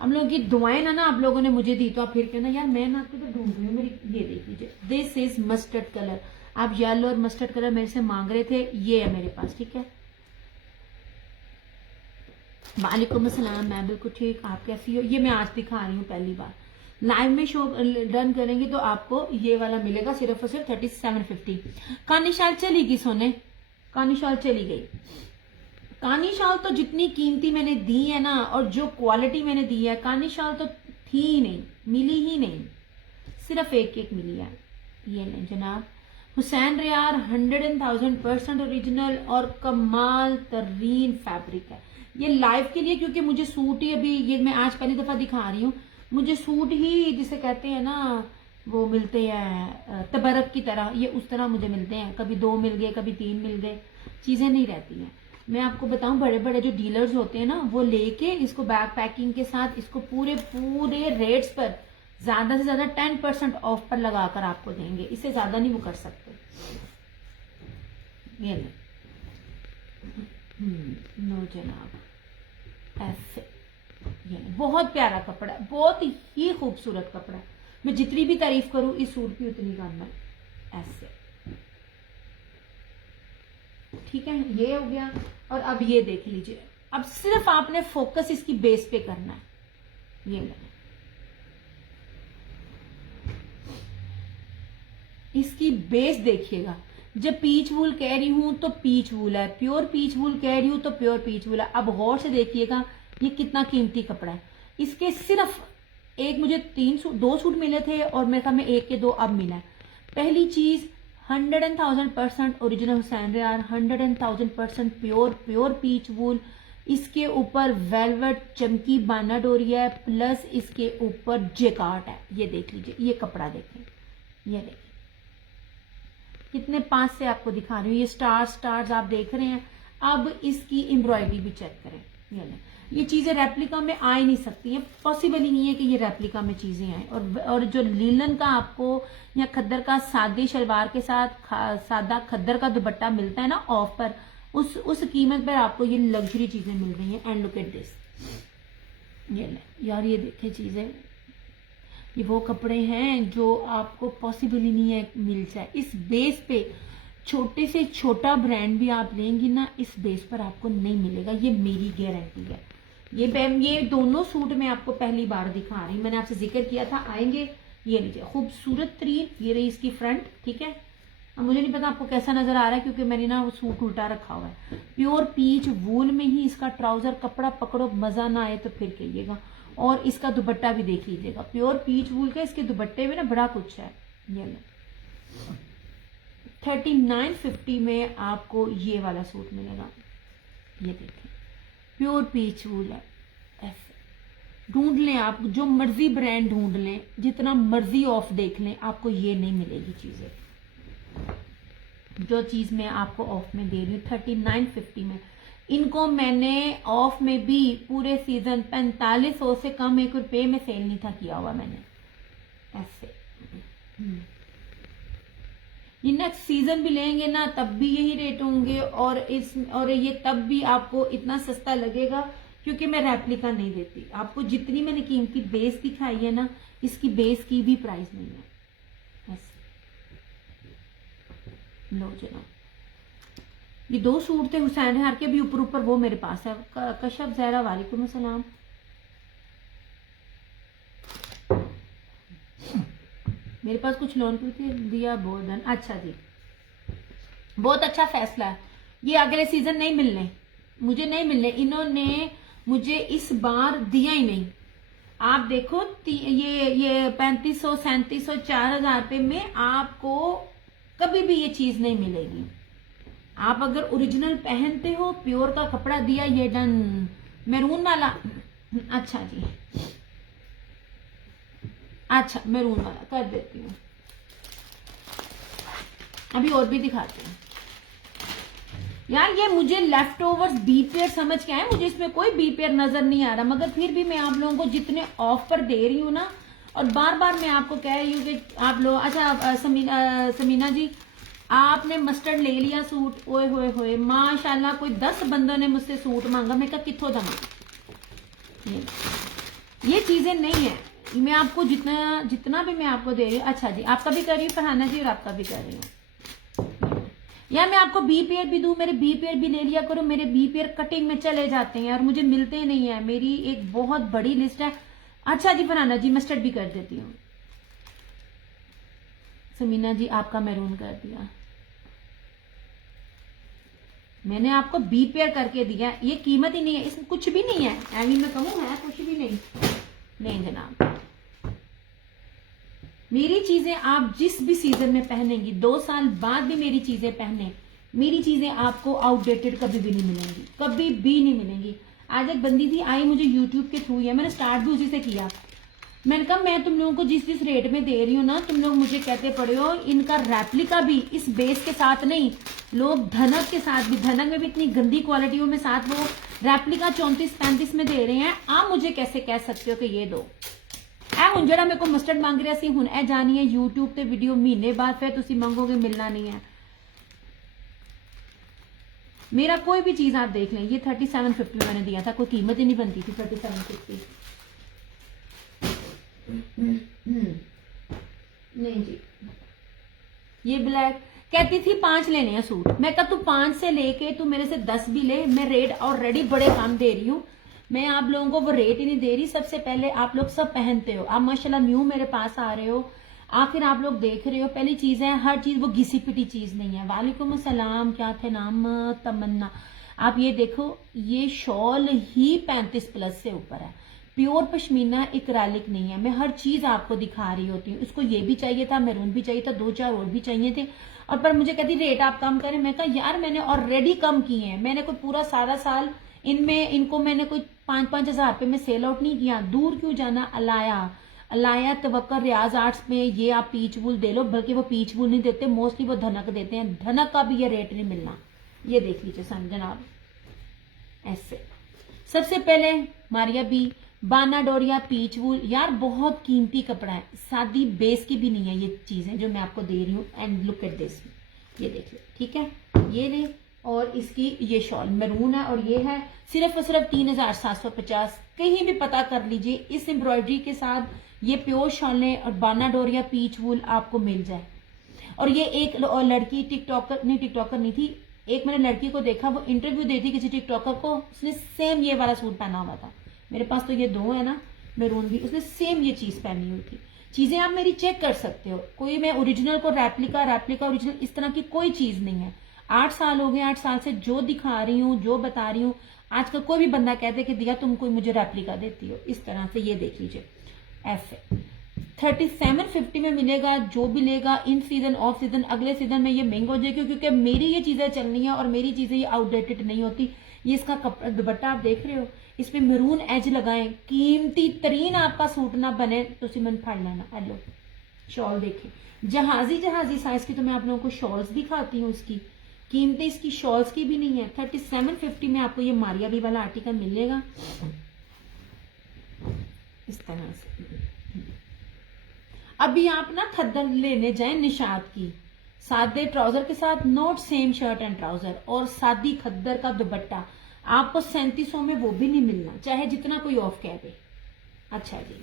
हम लोगों की दुआएं ना आप लोगों ने मुझे दी, तो आप फिर कहना यार मैं ना आपको तो ढूंढ रही हूँ मेरी। ये देख लीजिए, दिस इज मस्टर्ड कलर। आप येलो और मस्टर्ड कलर मेरे से मांग रहे थे, ये है मेरे पास, ठीक है। वालेकुम अस्सलाम, मैं बिल्कुल ठीक, आप कैसी हो। ये मैं आज दिखा रही हूँ पहली बार, लाइव में शो डन करेंगे तो आपको ये वाला मिलेगा सिर्फ और सिर्फ 3750। कानी शाल चली गई सोने, कानी शाल चली गई। कानी शाल तो जितनी कीमती मैंने दी है ना, और जो क्वालिटी मैंने दी है, कानी शाल तो थी ही नहीं, मिली ही नहीं, सिर्फ एक मिली है। ये लें जनाब, हुसैन रियार 100,000% ओरिजिनल और कमाल तरीन फैब्रिक है। ये लाइव के लिए, क्योंकि मुझे सूट ही अभी, ये मैं आज पहली दफा दिखा रही हूँ, मुझे सूट ही जिसे कहते हैं ना वो मिलते हैं तबरक की तरह, ये उस तरह मुझे मिलते हैं। कभी 2 मिल गए, कभी 3 मिल गए, चीजें नहीं रहती हैं। मैं आपको बताऊं, बड़े बड़े जो डीलर्स होते हैं ना, वो लेके इसको बैग पैकिंग के साथ इसको पूरे रेट्स पर ज्यादा से ज्यादा 10% ऑफ पर लगाकर आपको देंगे, इससे ज्यादा नहीं वो कर सकते। ये ले, नो जनाब, ऐसे। ये बहुत प्यारा कपड़ा है, बहुत ही खूबसूरत कपड़ा है। मैं जितनी भी तारीफ करूं इस सूट की उतनी कम है। ऐसे, ठीक है, ये हो गया। और अब ये देख लीजिए, अब सिर्फ आपने फोकस इसकी बेस पे करना है। ये ले, इसकी बेस देखिएगा। जब पीच वूल कह रही हूं तो पीच वूल है, प्योर पीच वूल कह रही हूं तो प्योर पीच वूल है। अब गौर से देखिएगा ये कितना कीमती कपड़ा है। इसके सिर्फ एक मुझे 2 सूट मिले थे, और मेरे ख्याल में 1 के 2 अब मिला है। पहली चीज 100,000% ओरिजिनल हुसैन रियार, 100,000% प्योर पीच वूल। इसके ऊपर वेलवेट चमकी बाना डोरी है, प्लस इसके ऊपर जेकार्ट है। ये देख लीजिए, ये कपड़ा देखें, ये देखें कितने पास से आपको दिखा रही हूँ। ये स्टार्स आप देख रहे हैं। अब इसकी एम्ब्रॉयडरी भी चेक करें। ये चीजें रेप्लिका में आ ही नहीं सकती हैं, पॉसिबल ही नहीं है कि ये रेप्लिका में चीजें आए। और जो लीलन का आपको या खद्दर का सादी शलवार के साथ सादा खद्दर का दुपट्टा मिलता है ना ऑफ पर, उस कीमत पर आपको ये लग्जरी चीजें मिल रही हैं। एंड लुक एट दिस, ये ले यार, ये देखे चीजें, ये वो कपड़े हैं जो आपको पॉसिबल ही नहीं है मिल जाए। इस बेस पे छोटे से छोटा ब्रांड भी आप लेंगी ना, इस बेस पर आपको नहीं मिलेगा, ये मेरी गारंटी है। ये दोनों सूट मैं आपको पहली बार दिखा रही हूँ, मैंने आपसे जिक्र किया था आएंगे। ये लीजिए, खूबसूरत तरीन, ये रही इसकी फ्रंट, ठीक है। अब मुझे नहीं पता आपको कैसा नजर आ रहा है, क्योंकि मैंने ना वो सूट उल्टा रखा हुआ है। प्योर पीच वूल में ही इसका ट्राउजर, कपड़ा पकड़ो मजा ना आए तो फिर कहिएगा। और इसका दुपट्टा भी देख लीजिएगा, प्योर पीच वूल का, इसके दुपट्टे में ना बड़ा कुछ है। ये लो, 3950 में आपको ये वाला सूट मिलेगा। ये देखें, प्योर पीच वूल है। ऐसे ढूंढ लें आप, जो मर्जी ब्रांड ढूंढ लें, जितना मर्जी ऑफ देख लें, आपको ये नहीं मिलेगी चीजें। जो चीज मैं आपको ऑफ में दे रही हूँ 3950 में, इनको मैंने ऑफ में भी पूरे सीजन 4500 से कम 1 रुपए में सेल नहीं था किया हुआ मैंने। ऐसे ये नेक्स्ट सीजन भी लेंगे ना तब भी यही रेट होंगे, और ये तब भी आपको इतना सस्ता लगेगा, क्योंकि मैं रेप्लिका नहीं देती आपको। जितनी मैंने कीमती बेस दिखाई है ना, इसकी बेस की भी प्राइस नहीं है। ऐसे लो जनाब, ये 2 सूट थे हुसैन रियार के, भी ऊपर वो मेरे पास है। कशफ जहरा, वालेकुम अस्सलाम। मेरे पास कुछ लोन पे दिया, बहुत धन। अच्छा जी, बहुत अच्छा फैसला है। ये अगले सीजन नहीं मिलने, मुझे नहीं मिलने, इन्होंने मुझे इस बार दिया ही नहीं। आप देखो ये 3500 3700 4000 रुपये में आपको कभी भी ये चीज नहीं मिलेगी। आप अगर ओरिजिनल पहनते हो, प्योर का कपड़ा दिया, ये डन। मैरून वाला, अच्छा जी, अच्छा मैरून वाला कर देती हूँ। अभी और भी दिखाते हैं यार। ये मुझे लेफ्ट ओवर्स बी पेयर समझ के आए, मुझे इसमें कोई बी पेयर नजर नहीं आ रहा, मगर फिर भी मैं आप लोगों को जितने ऑफ पर दे रही हूँ ना, और बार बार मैं आपको कह रही हूँ कि आप लोग, अच्छा समीना जी, आपने मस्टर्ड ले लिया सूट, ओए होए होए माशाल्लाह, कोई 10 बंदों ने मुझसे सूट मांगा, मैं कहा कित्थों दमा। ये चीजें नहीं है, मैं आपको जितना भी मैं आपको दे रही हूँ। अच्छा जी, आपका भी कर रही हूँ फरहाना जी, और आपका भी कर रही हूँ यार। मैं आपको बी पेयर भी दूं, मेरे बी पेयर भी ले लिया करो। मेरे बी पेयर कटिंग में चले जाते हैं और मुझे मिलते नहीं है, मेरी एक बहुत बड़ी लिस्ट है। अच्छा जी फरहाना जी, मस्टर्ड भी कर देती हूँ। समीना जी, आपका मैरून कर दिया, मैंने आपको बी पेयर करके दिया। ये कीमत ही नहीं है, इसमें कुछ भी नहीं है। एवी मैं कहूँ है कुछ भी नहीं, नहीं जनाब। मेरी चीजें आप जिस भी सीजन में पहनेंगी, 2 साल बाद भी मेरी चीजें पहने, मेरी चीजें आपको आउटडेटेड कभी भी नहीं मिलेंगी, कभी भी नहीं मिलेंगी। आज एक बंदी थी आई मुझे यूट्यूब के थ्रू, है मैंने स्टार्ट भी उसी से किया। मैंने कहा मैं तुम लोगों को जिस रेट में दे रही हूँ ना, तुम लोग मुझे कहते पड़े हो इनका रेप्लिका भी इस बेस के साथ नहीं, लोग धनक के साथ भी, धनक में भी इतनी गंदी क्वालिटियों में साथ वो रेप्लिका 34-35 में दे रहे हैं, आप मुझे कैसे कह सकते हो कि ये दो। ए हुण जेड़ा मेरे को मस्टर्ड मांग रहा सी, हुण ए जानी है यूट्यूब ते वीडियो महीने बाद, फिर तुसी मंगोगे मिलना नहीं है। मेरा कोई भी चीज आप देख लें, ये 3750 मैंने दिया था, कोई कीमत ही नहीं बनती थी 3750। नहीं जी, ये ब्लैक कहती थी 5 लेने हैं सूट, मैं कहा तू 5 से लेके तू मेरे से 10 भी ले, मैं रेट ऑलरेडी बड़े कम दे रही हूँ, मैं आप लोगों को वो रेट ही नहीं दे रही। सबसे पहले आप लोग सब पहनते हो, आप माशाल्लाह न्यू मेरे पास आ रहे हो, आखिर आप लोग देख रहे हो। पहली चीज है, हर चीज वो घिसी पिटी चीज नहीं है। वालेकुम अस्सलाम, क्या थे नाम, तमन्ना। आप ये देखो, ये शॉल ही 35+ से ऊपर है, प्योर पश्मीना, इक्रालिक नहीं है। मैं हर चीज आपको दिखा रही होती हूँ। इसको ये भी चाहिए था, मैरून भी चाहिए था, 2-4 और भी चाहिए थे, और पर मुझे कहती रेट आप कम करें। मैं कहा यार मैंने ऑलरेडी कम किए हैं, मैंने कोई पूरा सारा साल इनको मैंने कोई 5-5 हजार रुपए में सेल आउट नहीं किया। दूर क्यों जाना। अलाया तवक्कर रियाज आर्ट्स में ये आप पीच वूल दे लो, बल्कि वो पीच वूल नहीं देते, मोस्टली वो धनक देते हैं, धनक का भी ये रेट नहीं मिलना। ये देख लीजिए जनाब, ऐसे। सबसे पहले मारिया बी बाना डोरिया पीच वूल, यार बहुत कीमती कपड़ा है, सादी बेस की भी नहीं है ये चीजें जो मैं आपको दे रही हूँ। एंड लुक एट दिस, ये देख लो, ठीक है, ये ले। और इसकी ये शॉल मैरून है, और ये है सिर्फ और सिर्फ 3750। कहीं भी पता कर लीजिए, इस एम्ब्रॉयडरी के साथ ये प्योर शॉलें और बाना डोरिया पीच वूल आपको मिल जाए। और ये एक लड़की टिकटॉकर नहीं थी, एक मैंने लड़की को देखा, वो इंटरव्यू दी थी किसी टिकटॉकर को, उसने सेम ये वाला सूट पहना हुआ था। मेरे पास तो ये 2 है ना, मैरून भी, उसने सेम ये चीज पहनी हुई थी। चीजें आप मेरी चेक कर सकते हो, कोई मैं ओरिजिनल को रेप्लिका ओरिजिनल इस तरह की कोई चीज नहीं है। 8 साल हो गए, 8 साल से जो दिखा रही हूँ, जो बता रही हूँ, आजकल कोई भी बंदा कहते कि दिया तुम कोई मुझे रेप्लिका देती हो, इस तरह से। ये देख लीजिए, ऐसे 3750 में मिलेगा। जो भी लेगा इन सीजन ऑफ सीजन, अगले सीजन में ये महंगा हो जाएगी, क्योंकि मेरी ये चीजें चलनी है और मेरी चीजें ये आउटडेटेड नहीं होती। ये इसका कपड़ा दुपट्टा आप देख रहे हो, इसमें मैरून एज लगाएं, कीमती तरीन आपका सूट ना बने तो सिमन फाड़ लेना। हेलो, शॉल देखें, जहाजी साइज की, तो मैं आप लोगों को शॉल्स दिखाती हूँ। उसकी कीमतें इसकी शॉल्स की भी नहीं है। 3750 में आपको ये मारिया बी वाला आर्टिकल मिलेगा इस तरह से। अभी आप ना खद्दर लेने जाएं निशात की, सादे ट्राउजर के साथ, not same shirt and trouser, और सादी खद्दर का दुपट्टा आपको 3700 में वो भी नहीं मिलना, चाहे जितना कोई ऑफ कह दे। अच्छा जी,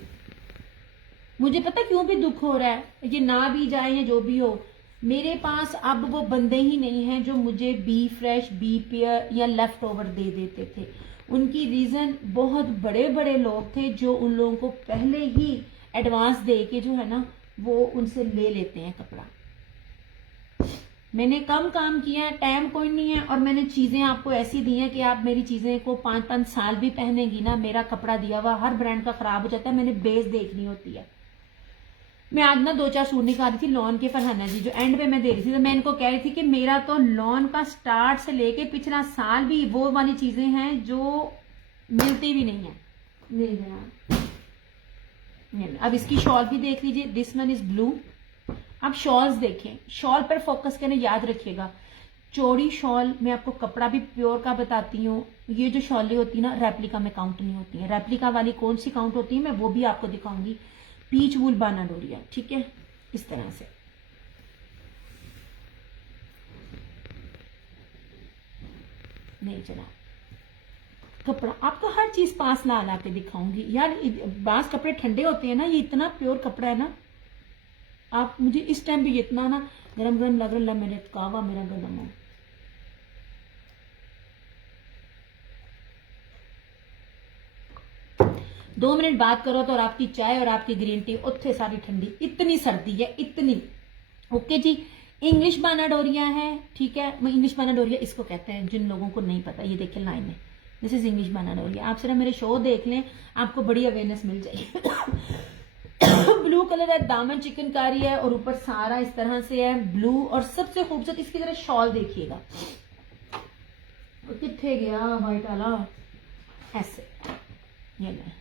मुझे पता क्यों भी दुख हो रहा है, ये ना भी जाए या जो भी हो, मेरे पास अब वो बंदे ही नहीं हैं जो मुझे बी फ्रेश, बी पेयर या लेफ्ट ओवर दे देते थे। उनकी रीजन बहुत बड़े बड़े लोग थे जो उन लोगों को पहले ही एडवांस दे के जो है ना वो उनसे ले लेते हैं कपड़ा। मैंने कम काम किया है, टाइम कोई नहीं है, और मैंने चीजें आपको ऐसी दी हैं कि आप मेरी चीजें को 5-5 साल भी पहनेंगी ना। मेरा कपड़ा दिया हुआ हर ब्रांड का खराब हो जाता है, मैंने बेस देखनी होती है। मैं आज ना 2-4 सूट निकाल रही थी लॉन के फरहाना जी, जो एंड पे मैं दे रही थी, तो मैं इनको कह रही थी कि मेरा तो लॉन का स्टार्ट से लेके पिछला साल भी वो वाली चीजें हैं जो मिलती भी नहीं है। अब इसकी शॉल भी देख लीजिए, दिस वन इज ब्लू। अब शॉल्स देखें, शॉल पर फोकस करें, याद रखिएगा चौड़ी शॉल। मैं आपको कपड़ा भी प्योर का बताती हूँ। ये जो शॉलें होती है ना, रेप्लिका में काउंट नहीं होती है। रेप्लिका वाली कौन सी काउंट होती है, मैं वो भी आपको दिखाऊंगी। पीच वूल बाना डोरिया, ठीक है, इस तरह से। नहीं चला कपड़ा, आपको हर चीज पास ला ला के दिखाऊंगी यार। बास कपड़े ठंडे होते हैं ना, ये इतना प्योर कपड़ा है ना। आप मुझे इस टाइम भी इतना ना गरम गरम लग रहा, मेरे कावा मेरा गरम हो। दो मिनट बात करो तो और आपकी चाय और आपकी ग्रीन टी उत्थे सारी ठंडी, इतनी सर्दी है इतनी। ओके जी, इंग्लिश बाना डोरिया है, ठीक है। इंग्लिश बाना डोरिया इसको कहते हैं, जिन लोगों को नहीं पता ये देखें लाइन में, दिस इज इंग्लिश बाना डोरिया। आप सिर्फ मेरे शो देख लें, आपको बड़ी अवेयरनेस मिल जाएगी। ब्लू कलर है, दामन चिकनकारी है, और ऊपर सारा इस तरह से है ब्लू। और सबसे खूबसूरत इसकी तरह शॉल देखिएगा, कितने गया व्हाइट वाला, ऐसे ये ले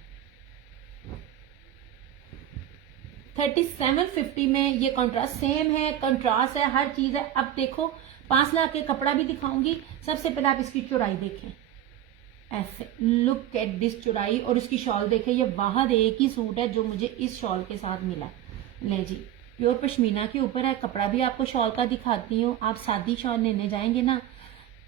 3750 में। ये कंट्रास्ट सेम है, कंट्रास्ट है, हर चीज है। अब देखो पास ला के कपड़ा भी दिखाऊंगी। सबसे पहले आप इसकी चौड़ाई देखें, ऐसे लुक एट दिस चौड़ाई, और इसकी शॉल देखें। ये वाहद एक ही सूट है जो मुझे इस शॉल के साथ मिला। ले जी, प्योर पश्मीना के ऊपर है। कपड़ा भी आपको शॉल का दिखाती हूँ। आप सादी शॉल लेने जाएंगे ना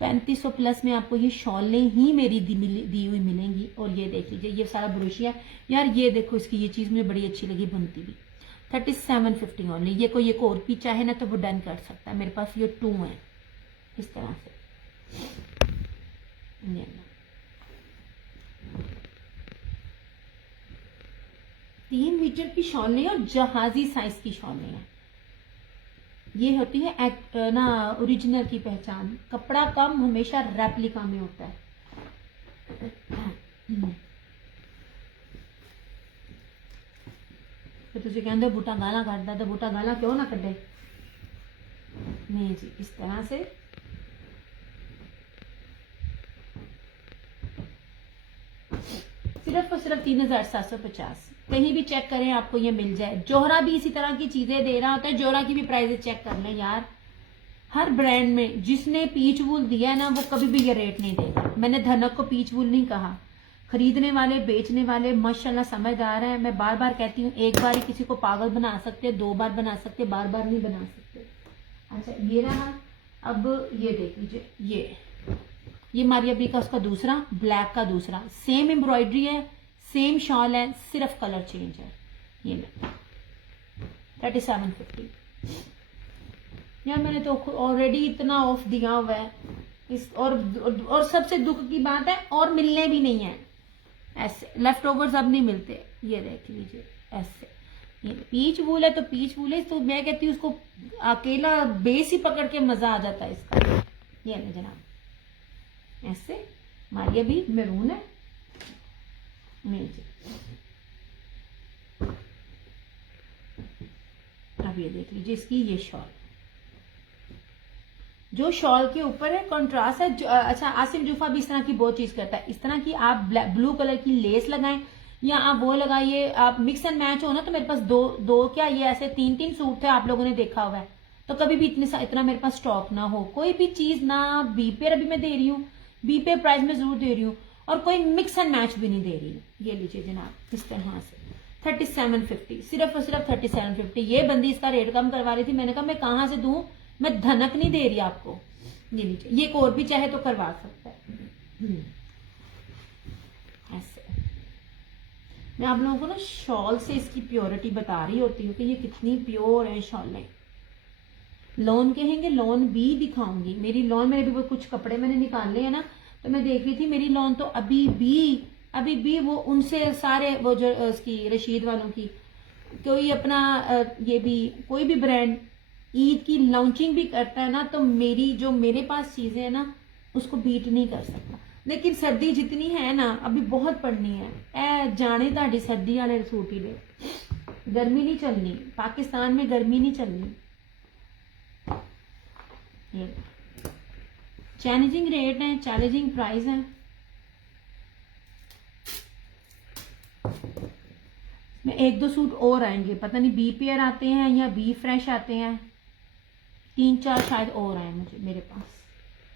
3500 प्लस में आपको ये शॉलें ही मेरी दी हुई मिलेंगी। और ये देख लीजिए, ये सारा ब्रोशिया यार, ये देखो इसकी ये चीज मुझे बड़ी अच्छी लगी बनती भी। 3750 ओनली। ये कोई एक और भी चाहे ना तो वो डन कर सकता है। मेरे पास ये 2 है इस तरह से। 3 मीटर की शॉलें और जहाजी साइज की शॉलें हैं। ये होती है ना ओरिजिनल की पहचान। कपड़ा कम हमेशा रेप्लिका में होता है। तो तुझे कहते बूटा गाला काटता, तो बूटा गाला क्यों ना कटे। नहीं जी, इस तरह से सिर्फ और सिर्फ 3750। कहीं भी चेक करें आपको ये मिल जाए। जोहरा भी इसी तरह की चीजें दे रहा होता है, जोहरा की भी प्राइसेस चेक कर लें यार। हर ब्रांड में जिसने पीच वूल दिया है ना, वो कभी भी ये रेट नहीं देगा। मैंने धनक को पीच वूल नहीं कहा। खरीदने वाले बेचने वाले माशाल्लाह समझदार हैं। मैं बार बार कहती हूँ, एक बार ही किसी को पागल बना सकते, 2 बार बना सकते, बार बार नहीं बना सकते। अच्छा ये रहा। अब ये देख लीजिए, ये मारिया बी का उसका दूसरा, ब्लैक का दूसरा, सेम एम्ब्रॉयडरी है, सेम शॉल है, सिर्फ कलर चेंज है। ये ले 3750। यार मैंने तो ऑलरेडी इतना ऑफ दिया हुआ है इस। और सबसे दुख की बात है, और मिलने भी नहीं है ऐसे। लेफ्ट ओवर्स अब नहीं मिलते। ये देख लीजिए ऐसे। ये पीच वूल है तो पीच वूल है, तो मैं कहती हूँ उसको अकेला बेस ही पकड़ के मजा आ जाता है इसका। ये ले जनाब ऐसे। मारिया भी मैरून है। अब ये देख लीजिए इसकी ये शॉल, जो शॉल के ऊपर है कंट्रास्ट है। अच्छा आसिफ जूफा भी इस तरह की बहुत चीज करता है। इस तरह की आप ब्लू कलर की लेस लगाएं, या आप वो लगाइए, आप मिक्स एंड मैच हो ना। तो मेरे पास दो क्या ये ऐसे 3 सूट थे, आप लोगों ने देखा हुआ है। तो कभी भी इतना मेरे पास स्टॉक ना हो। कोई भी चीज ना बी पे अभी मैं दे रही हूँ, बी पे प्राइस में जरूर दे रही हूँ, और कोई मिक्स एंड मैच भी नहीं दे रही हूँ। ये लीजिए जनाब इस तरह से 3750, सिर्फ और सिर्फ 3750। ये बंदी इसका रेट कम करवा रही थी, मैंने कहा मैं कहाँ से दूं, मैं धनक नहीं दे रही आपको। ये लीजिए, ये और भी चाहे तो करवा सकता है ऐसे। मैं आप लोगों को ना शॉल से इसकी प्योरिटी बता रही होती हूँ कि ये कितनी प्योर है शॉलें। लॉन कहेंगे, लॉन भी दिखाऊंगी। मेरी लॉन में भी कुछ कपड़े मैंने निकाले हैं ना, तो मैं देख रही थी मेरी लॉन तो अभी भी वो उनसे सारे वो जो उसकी रशीद वालों की कोई अपना ये भी कोई भी ब्रांड ईद की लॉन्चिंग भी करता है ना, तो मेरी जो मेरे पास चीजें हैं ना उसको बीट नहीं कर सकता। लेकिन सर्दी जितनी है ना अभी बहुत पड़नी है, ए जाने ताड़ी सर्दी वाले सूट ही ले, गर्मी नहीं चलनी, पाकिस्तान में गर्मी नहीं चलनी। ये चैलेंजिंग रेट है, चैलेंजिंग प्राइस है। में एक दो सूट और आएंगे, पता नहीं बी पेयर आते हैं या बी फ्रेश आते हैं, 3-4 शायद और आए मुझे मेरे पास।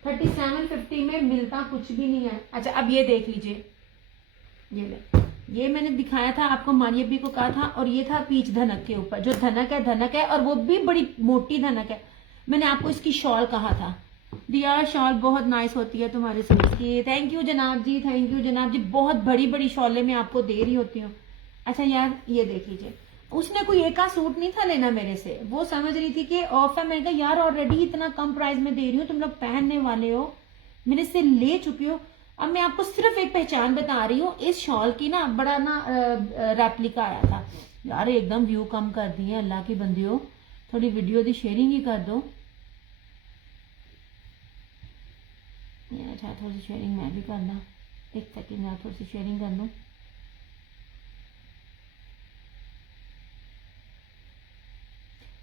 3750 में मिलता कुछ भी नहीं है। अच्छा अब ये देख लीजिए, ये ले, ये मैंने दिखाया था आपको, मारिया बी को कहा था, और ये था पीच धनक के ऊपर, जो धनक है और वो भी बड़ी मोटी धनक है। मैंने आपको इसकी शॉल कहा था, दिया शॉल बहुत नाइस होती है तुम्हारे सूट की। थैंक यू जनाब जी, थैंक यू जनाब जी, बहुत बड़ी बड़ी शॉलें मैं आपको दे रही होती हूँ। अच्छा यार ये देख लीजिए, उसने कोई एक सूट नहीं था लेना मेरे से, वो समझ रही थी कि ऑफ है। मैंने कहा यार ऑलरेडी इतना कम प्राइस में दे रही हूँ, तुम लोग पहनने वाले हो, मेरे से ले चुके हो। अब मैं आपको सिर्फ एक पहचान बता रही हूँ, इस शॉल की ना बड़ा ना रेप्लिका आया था यार, एकदम व्यू कम कर दिए अल्लाह की बंदियों, थोड़ी वीडियो की शेयरिंग ही कर दो। अच्छा थोड़ी सी शेयरिंग मैं भी करना, एक सेकेंड यार थोड़ी सी शेयरिंग कर लूँ।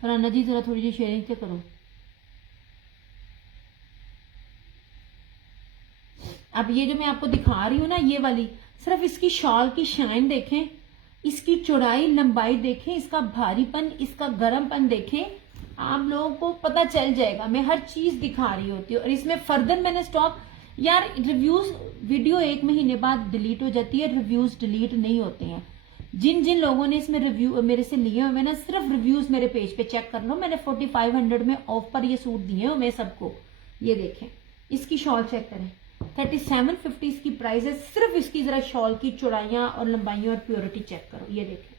फराना जी जरा थोड़ी सी शेयरिंग तो करो। अब ये जो मैं आपको दिखा रही हूँ ना, ये वाली, सिर्फ इसकी शॉल की शाइन देखें, इसकी चौड़ाई लंबाई देखें, इसका भारीपन, इसका गर्मपन देखें, आप लोगों को पता चल जाएगा। मैं हर चीज दिखा रही होती हूँ। और इसमें फर्दर मैंने स्टॉक, यार रिव्यूज वीडियो 1 महीने बाद डिलीट हो जाती है, रिव्यूज डिलीट नहीं होते हैं। जिन जिन लोगों ने इसमें रिव्यू मेरे से लिए हुए ना, सिर्फ रिव्यूज मेरे पेज पे चेक कर लो, मैंने 4500 में ऑफ पर ये सूट दिए हुए सबको। ये देखें, इसकी शॉल चेक करें, 3750 इसकी प्राइस है। सिर्फ इसकी जरा शॉल की चौड़ाइयां और लंबाइयां और प्योरिटी चेक करो। ये देखें,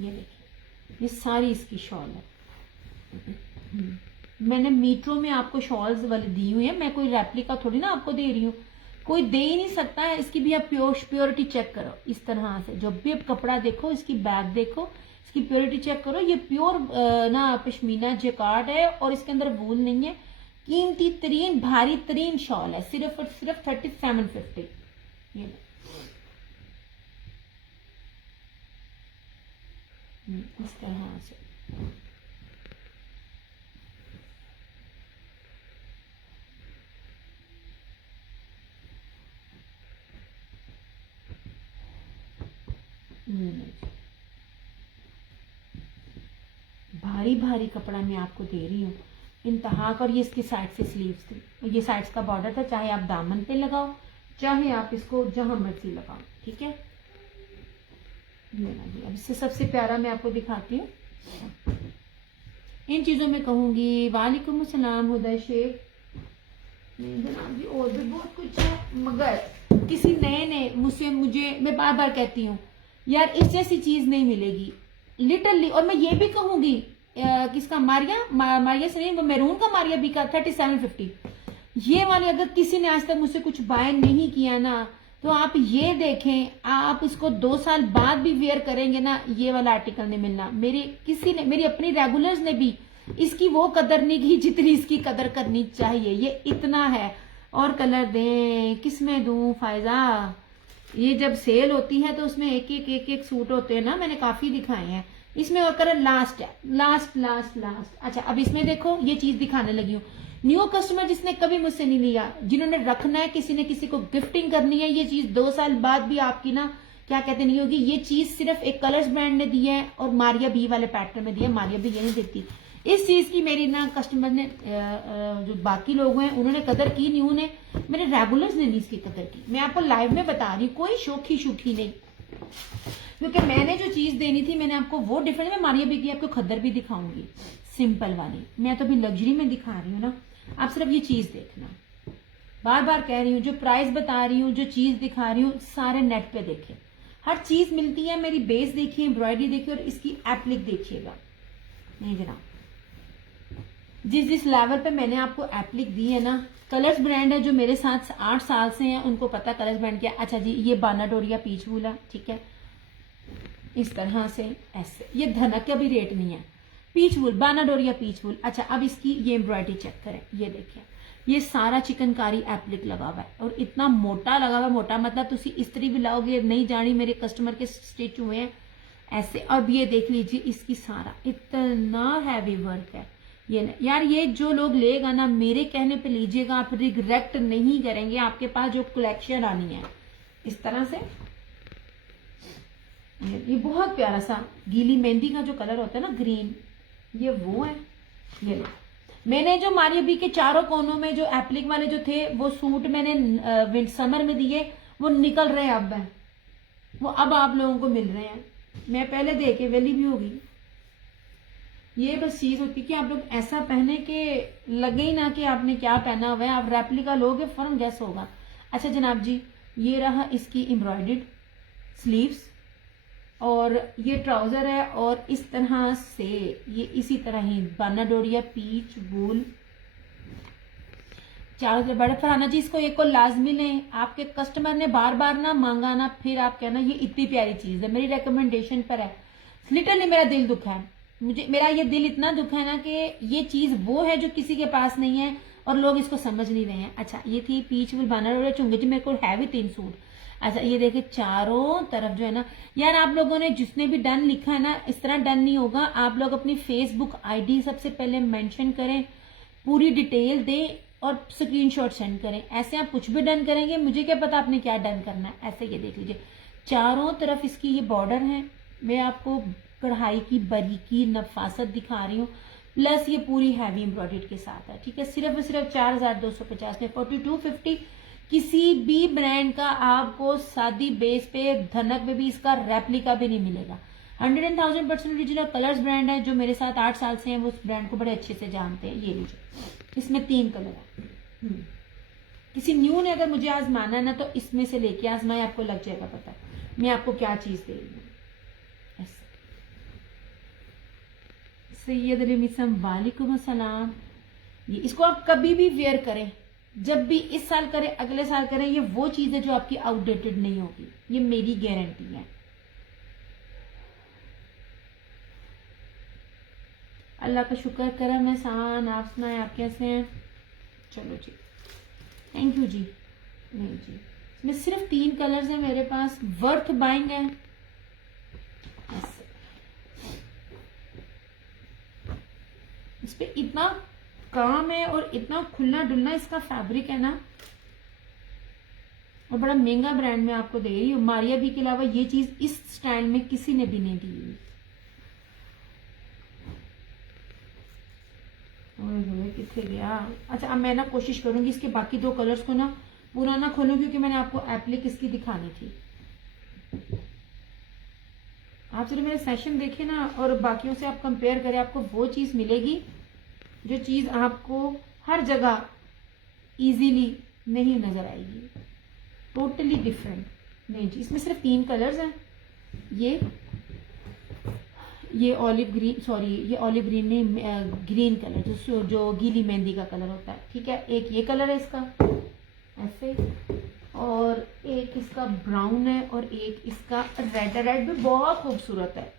ये देखें, ये सारी इसकी शॉल है। मैंने मीटरों में आपको शॉल्स वाली दी हुई है, मैं कोई रेप्लिका थोड़ी ना आपको दे रही हूँ, कोई दे ही नहीं सकता है। इसकी भी आप प्योरिटी चेक करो इस तरह से, जब भी आप कपड़ा देखो, इसकी बैग देखो, इसकी प्योरिटी चेक करो। ये प्योर ना पश्मीना जैकार्ड है और इसके अंदर वूल नहीं है। कीमती तरीन भारी तरीन शॉल है, सिर्फ और सिर्फ 3750। ये इस तरह से भारी भारी कपड़ा मैं आपको दे रही हूँ इंतहा कर। ये इसकी साइड से स्लीव्स थी, ये साइड्स का बॉर्डर था, चाहे आप दामन पे लगाओ, चाहे आप इसको जहां मर्जी लगाओ, ठीक है। अब इससे सबसे प्यारा मैं आपको दिखाती हूँ, इन चीजों में कहूंगी। वालेकुम अस्सलाम हुदा शेख जनाब जी, और भी बहुत कुछ है, मगर किसी नए ने मुझे मैं बार बार कहती हूँ यार इस जैसी चीज नहीं मिलेगी लिटरली। और मैं ये भी कहूंगी किसका, मारिया से नहीं, वो मैरून का मारिया भी का 3750। ये वाली अगर किसी ने आज तक मुझसे कुछ बाय नहीं किया ना, तो आप ये देखें, आप इसको 2 साल बाद भी वेयर करेंगे ना, ये वाला आर्टिकल नहीं मिलना। मेरी अपनी रेगुलर्स ने भी इसकी वो कदर नहीं की जितनी इसकी कदर करनी चाहिए। ये इतना है। और कलर दें, किसमें दूं फायजा, ये जब सेल होती है तो उसमें एक सूट होते हैं ना, मैंने काफी दिखाए हैं। इसमें और कलर लास्ट है, लास्ट। अच्छा अब इसमें देखो, ये चीज दिखाने लगी हूँ। न्यू कस्टमर जिसने कभी मुझसे नहीं लिया, जिन्होंने रखना है, किसी ने किसी को गिफ्टिंग करनी है, ये चीज 2 साल बाद भी आपकी ना क्या कहते नहीं होगी। ये चीज सिर्फ एक कलर्स ब्रांड ने दी है और मारिया बी वाले पैटर्न में दी है, मारिया बी ये नहीं देती। इस चीज की मेरी ना कस्टमर ने जो बाकी लोग हैं उन्होंने कदर की, न्यू ने, मेरे रेगुलर्स ने नहीं इसकी कदर की। मैं आपको लाइव में बता रही हूँ, कोई शोखी नहीं, क्योंकि मैंने जो चीज देनी थी मैंने आपको वो डिफरेंट में मारिया बी की आपको खद्दर भी दिखाऊंगी, सिंपल वाली। मैं तो अभी लग्जरी में दिखा रही हूँ ना, आप सिर्फ ये चीज देखना। बार बार कह रही हूँ, जो प्राइस बता रही हूँ, जो चीज दिखा रही हूँ, सारे नेट पे देखें, हर चीज मिलती है। मेरी बेस देखिए, एम्ब्रॉयडरी देखिए और इसकी एप्लिक देखिएगा। नहीं जनाब, जिस लेवल पे मैंने आपको एप्लिक दी है ना, कलर्स ब्रांड है जो मेरे साथ 8 साल से हैं, उनको पता कलर्स ब्रांड क्या। अच्छा जी, ये बानाडोरिया पीच वूल है, ठीक है, इस तरह से ऐसे। ये धनक का भी रेट नहीं है, पीच वूल, बानाडोरिया पीच वूल। अच्छा, अब इसकी ये एम्ब्रॉयडरी चेक करें, ये देखिए, ये सारा चिकनकारी एप्लिक लगा हुआ है और इतना मोटा लगा हुआ है। मोटा मतलब तुसी इस्त्री भी लाओगे नहीं जानी, मेरे कस्टमर के स्टिच हुए हैं ऐसे। अब ये देख लीजिए इसकी सारा इतना हैवी वर्क है। ये यार, ये जो लोग लेगा ना, मेरे कहने पे लीजिएगा, आप रिग्रेट नहीं करेंगे। आपके पास जो कलेक्शन आनी है इस तरह से, ये बहुत प्यारा सा गीली मेहंदी का जो कलर होता है ना, ग्रीन, ये वो है। ये लो, मैंने जो हमारी अभी के चारों कोनों में जो एप्लिक वाले जो थे वो सूट मैंने समर में दिए, वो निकल रहे अब है, वो अब आप लोगों को मिल रहे हैं। मैं पहले दे के वेली भी होगी। ये बस चीज होती है कि आप लोग ऐसा पहने के लगे ही ना कि आपने क्या पहना हुआ है। आप रेप्लिका लोगे फौरन गैस होगा। अच्छा जनाब जी, ये रहा इसकी एम्ब्रॉयडर्ड स्लीव्स और ये ट्राउजर है और इस तरह से ये इसी तरह ही बानाडोरिया पीच वूल चारों तरफ बड़े। फरहाना जी, इसको एक को लाजमी लें, आपके कस्टमर ने बार बार ना मांगा ना, फिर आप कहना ये इतनी प्यारी चीज है, मेरी रिकमेंडेशन पर है। लिटरली मेरा दिल दुखा है, मेरा ये दिल इतना दुखा है ना कि ये चीज वो है जो किसी के पास नहीं है और लोग इसको समझ नहीं रहे हैं। अच्छा, ये थी पीच वूल बानाडोरिया चुंगी जी, मेरे को है भी 3 सूट। अच्छा, ये देखिए चारों तरफ जो है ना, यार आप लोगों ने जिसने भी डन लिखा है ना, इस तरह डन नहीं होगा। आप लोग अपनी फेसबुक आईडी सबसे पहले मेंशन करें, पूरी डिटेल दें और स्क्रीनशॉट सेंड करें। ऐसे आप कुछ भी डन करेंगे, मुझे क्या पता आपने क्या डन करना है। ऐसे ये देख लीजिए, चारों तरफ इसकी ये बॉर्डर है। मैं आपको कढ़ाई की बारीकी नफासत दिखा रही हूँ, प्लस ये पूरी हैवी एम्ब्रॉयडर्ड के साथ है। ठीक है, सिर्फ और सिर्फ 4250 में 4250। किसी भी ब्रांड का आपको सादी बेस पे धनक में भी इसका रेप्लिका भी नहीं मिलेगा। 100,000% ओरिजिनल कलर्स ब्रांड है, जो मेरे साथ 8 साल से हैं, वो उस ब्रांड को बड़े अच्छे से जानते हैं। ये लीजिए, इसमें 3 कलर है। किसी न्यू ने अगर मुझे आजमाना है ना, तो इसमें से लेके आजमाए, आपको लग जाएगा पता मैं आपको क्या चीज दे रही हूँ। सैयद अली मिसम, वालेकुम अस्सलाम। ये इसको आप कभी भी वेयर करें, जब भी इस साल करें, अगले साल करें, ये वो चीज है जो आपकी आउटडेटेड नहीं होगी, ये मेरी गारंटी है। अल्लाह का शुक्र करम एहसान, आप सुनाए, आप कैसे हैं? चलो जी, थैंक यू जी। नहीं जी, इसमें सिर्फ 3 कलर्स हैं मेरे पास, वर्थ बाइंग है। इस पे इतना काम है और इतना खुलना डुलना इसका फैब्रिक है ना, और बड़ा महंगा ब्रांड में आपको दे रही हूँ। मारिया भी के अलावा ये चीज इस स्टाइल में किसी ने भी नहीं दी। कितने गया। अच्छा, अब मैं ना कोशिश करूंगी इसके बाकी 2 कलर्स को ना पूरा ना खोलूं, क्योंकि मैंने आपको एप्लिक इसकी दिखानी थी। आप चलिए मेरे सेशन देखें ना और बाकियों से आप कंपेयर करें, आपको वो चीज मिलेगी जो चीज आपको हर जगह इजीली नहीं नजर आएगी। Totally different. नहीं जी, इसमें सिर्फ 3 कलर्स हैं। ये ऑलिव ग्रीन, सॉरी ये ऑलिव ग्रीन नहीं, ग्रीन कलर जो गीली मेहंदी का कलर होता है। ठीक है, एक ये कलर है इसका ऐसे, और एक इसका ब्राउन है, और एक इसका रेड है। रेड भी बहुत खूबसूरत है।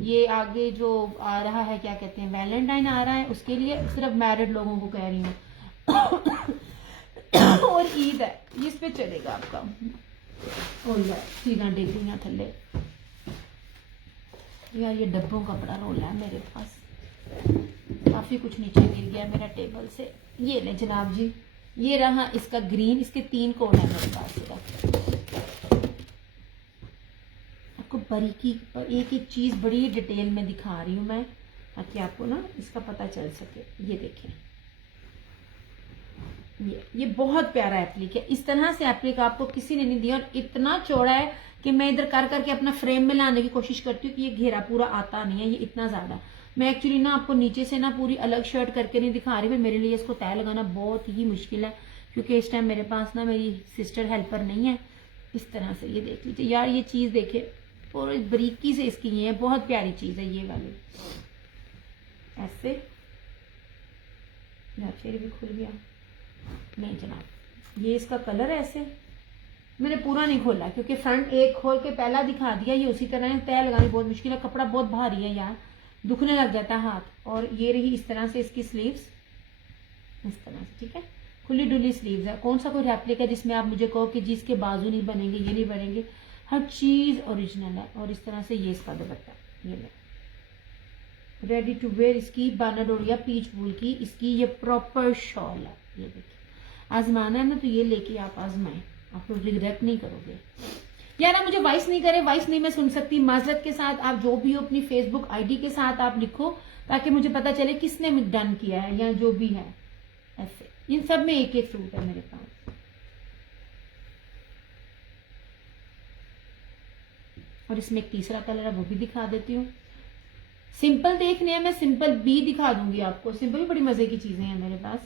ये आगे जो आ रहा है, क्या कहते हैं, वैलेंटाइन आ रहा है, उसके लिए सिर्फ मैरिड लोगों को कह रही हूँ। और ईद है, इस पे चलेगा आपका। सीधा डिग गई थल्ले। यार ये डब्बों का बड़ा रोल है मेरे पास, काफी कुछ नीचे गिर गया मेरा टेबल से। ये ले जनाब जी, ये रहा इसका ग्रीन, इसके 3 कोड है मेरे पास। आपको बारीकी और एक एक चीज बड़ी डिटेल में दिखा रही हूं मैं, ताकि आपको ना इसका पता चल सके। ये देखें, ये बहुत प्यारा एप्लिक है। इस तरह से एप्लिक आपको किसी ने नहीं दिया, और इतना चौड़ा है कि मैं इधर कर करके अपना फ्रेम में लाने की कोशिश करती हूँ कि ये घेरा पूरा आता नहीं है, ये इतना ज्यादा। मैं एक्चुअली ना आपको नीचे से ना पूरी अलग शर्ट करके नहीं दिखा रही, पर मेरे लिए इसको तय लगाना बहुत ही मुश्किल है, क्योंकि इस टाइम मेरे पास ना मेरी सिस्टर हेल्पर नहीं है। इस तरह से ये देख लीजिए यार, ये चीज देखे और बारीकी से इसकी ये है, बहुत प्यारी चीज है ये वाली। ऐसे यार फिर भी खुल गया। नहीं जनाब, ये इसका कलर है ऐसे। मैंने पूरा नहीं खोला क्योंकि फ्रंट एक खोल के पहला दिखा दिया, ये उसी तरह है, तय लगानी बहुत मुश्किल है, कपड़ा बहुत भारी है यार। दुखने लग जाता है हाथ। और ये रही इस तरह से इसकी स्लीव्स, इस तरह से, ठीक है, खुली डुली स्लीव्स है। कौन सा कोई रेप्लिका जिसमें आप मुझे कहो कि जिसके बाजू नहीं बनेंगे, ये नहीं बनेंगे, हर चीज ओरिजिनल है। और इस तरह से ये इसका दुपट्टा, ये ले रेडी टू वेयर। इसकी बानाडोरिया पीच वूल की इसकी ये प्रॉपर शॉल है। ये देखिए, आजमाना है ना तो ये लेके आप आजमाएं, आप लोग रिग्रेट नहीं करोगे। यार आप मुझे वॉइस नहीं करे, वॉइस नहीं मैं सुन सकती, माजरत के साथ आप जो भी हो अपनी फेसबुक आईडी के साथ आप लिखो, ताकि मुझे पता चले किसने डन किया है या जो भी है। ऐसे इन सब में एक एक सूट है मेरे पास। और इसमें एक तीसरा कलर है, वो भी दिखा देती हूँ। सिंपल देखने हैं, मैं सिंपल भी दिखा दूंगी आपको। सिंपल भी बड़ी मजे की चीजें हैं मेरे पास।